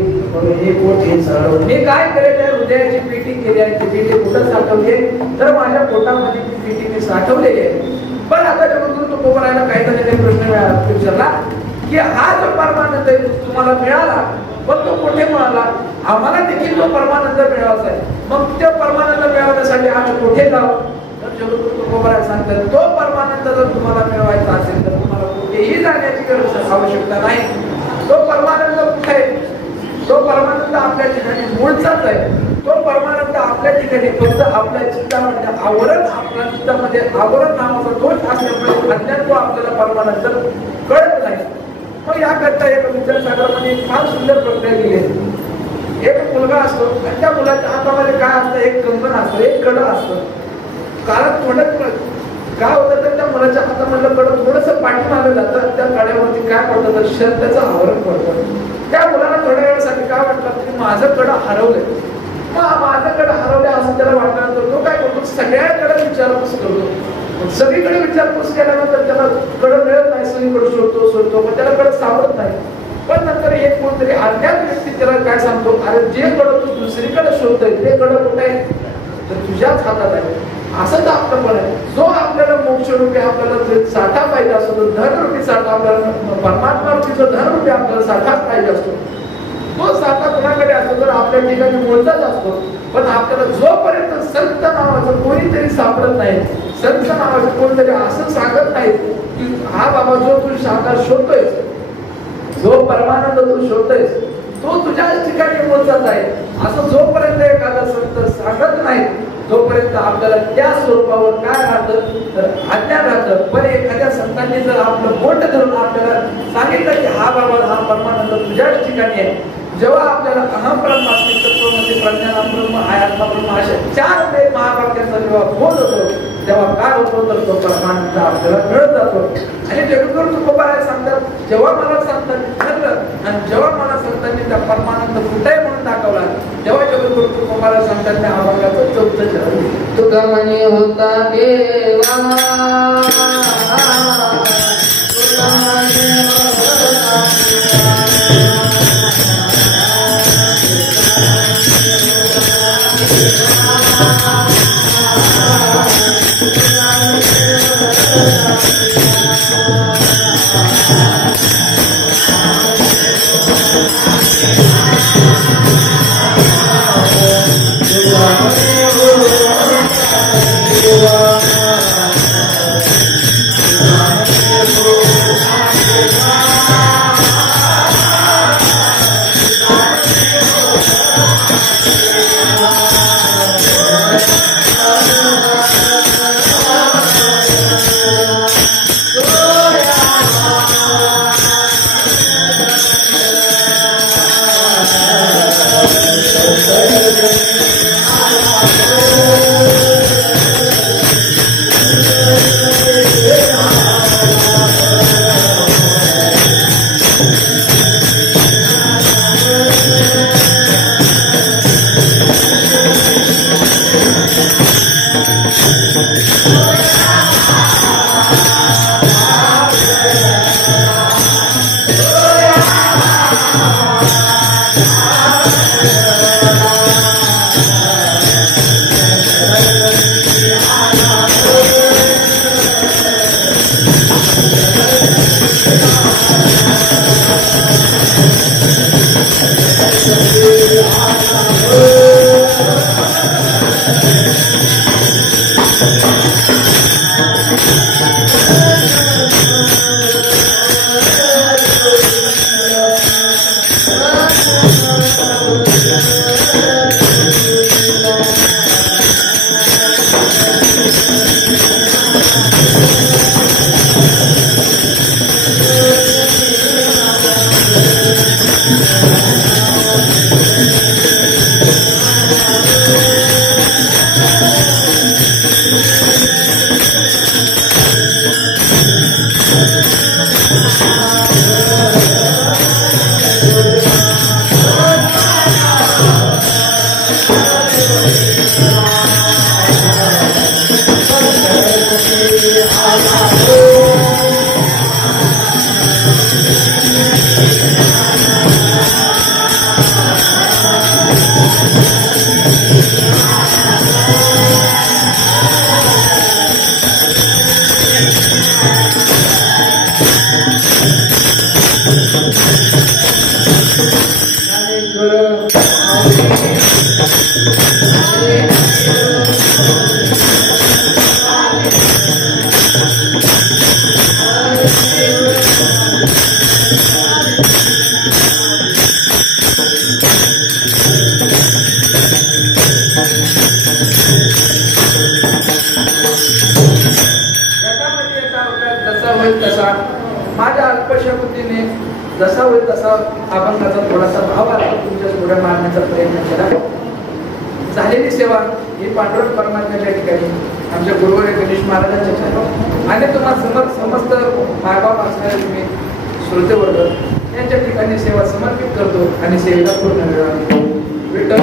हे पोट हे साठवले. हे काय करेल हृदयाची पेटी केली आहे. ती पेटी कुठं साठवली तर माझ्या पोटामध्ये ती पेटी मी साठवलेली आहे. पण आता जगद्गुरु तुकोबरायला काहीतरी प्रश्न विचारला की हा जो परमानंद तुम्हाला मिळाला पण तो कुठे मिळाला. आम्हाला देखील तो परमानंद मिळावाचा आहे. मग तो परमानंद मिळवण्यासाठी आम्ही कुठे जाऊ तर जगद्गुरु तुकोबराय सांगतात तो परमानंद जर तुम्हाला मिळवायचा असेल तर तुम्हाला कुठेही जाण्याची गरज आवश्यकता नाही. तो परमानंद कुठे तो परमानंद परमानंद आपल्या ठिकाणी मूळचाच आहे. तो परमानंद आपल्या ठिकाणी फक्त आपल्या चित्तामध्ये आवरण, आपल्या चित्तामध्ये आवरण नावाचा दोष असल्यामुळे अज्ञान तो आपल्याला परमानंद कळत नाही. मग याकरता एक विचारसागरामध्ये एक फार सुंदर प्रक्रिया केली आहे. एक मुलगा असतो आणि त्या मुलाच्या हातामध्ये काय असतं, एक कंकण असतं, एक कडं असतं. कारण थोडं काय होतं तर त्या मुलाच्या हातामधलं कडं थोडंसं पाठीमागे जातं, त्या कड्यावरती काय पडतं तर शर्टाचं आवरण पडतं. त्या मुलाला थोड्या वेळासाठी काय वाटलं की माझं कडं हरवलंय. मग माझं कडं हरवलंय असं त्याला वाटल्यानंतर तो काय करतो, सगळ्याकडे विचारपूस करतो. सगळीकडे विचारपूस केल्यानंतर त्याला कडं मिळत नाही, सगळीकडे शोधतो पण त्याला कडं सापडत नाही. पण नंतर एक कोणतरी अज्ञात व्यक्ती त्याला काय सांगतो, अरे जे कडं तू दुसरीकडे शोधतोय ते कडं कुठे आहे तर तुझ्याच हातात आहे. असंच आपलं पण आहे. जो आपल्याला मोक्ष रूपी आपल्याला साठा पाहिजे असतो, तो धन रूपी साठा आपल्याला, परमात्मा रूपी जो धन रूपी आपल्याला साठाच पाहिजे असतो, तो साठा कोणाकडे असतो तर आपल्या ठिकाणी मूळचाच असतो. पण आपल्याला जोपर्यंत संत नावाचं कोणीतरी सापडत नाही, संत नावाचं कोणतरी असं सांगत नाही की हा बाबा जो तू साठा शोधतोय, जो परमानंद तू शोधतोयस तो तुझ्याच ठिकाणी मूळचाच आहे, असं जोपर्यंत एखादा संत सांगत नाही तोपर्यंत आपल्याला त्या स्वरूपावर काय राहतं तर अज्ञान राहतं. पण एखाद्या संतांनी जर आपलं बोट धरून आपल्याला सांगितलं की हा बाबा हा परमानंद तुझ्याच ठिकाणी आहे, जेव्हा आपल्याला अहम ब्रह्मास्मी तत्वमध्ये प्रज्ञान ब्रह्म आत्मा ब्रह्म अशा 4 महावाक्यांचा जेव्हा बोध होतो तेव्हा काय होतो तर तो परमानंद आपल्याला कळत जातो. आणि जगद्गुरु तुकोबाराय सांगतात, जेव्हा मला सांगतांनी ठरलं आणि जेव्हा मला संतांनी त्या परमानंद कुठे आहे म्हणून दाखवला, तेव्हा जगद्गुरु तुकोबाराय सांगतात त्या आवाक्याचं 4थं चरण तुका म्हणे होता देवा, तुका म्हणे ज्ञानेश्वर माझ्या अल्पशा बुद्धीने जसा होईल तसा अभंगाचा थोडासा भाव आता तुमच्या पुढे मांडण्याचा प्रयत्न केला. झालेली सेवा ही पांडुरंग परमात्म्याच्या ठिकाणी आमच्या गुरुवर गणेश महाराजांच्या ठिकाणी आणि तुम्हाला समस्त मायबाप असणारे तुम्ही श्रोतेवर्ग यांच्या ठिकाणी सेवा समर्पित करतो आणि सेवेला पूर्ण वेळ विठ्ठल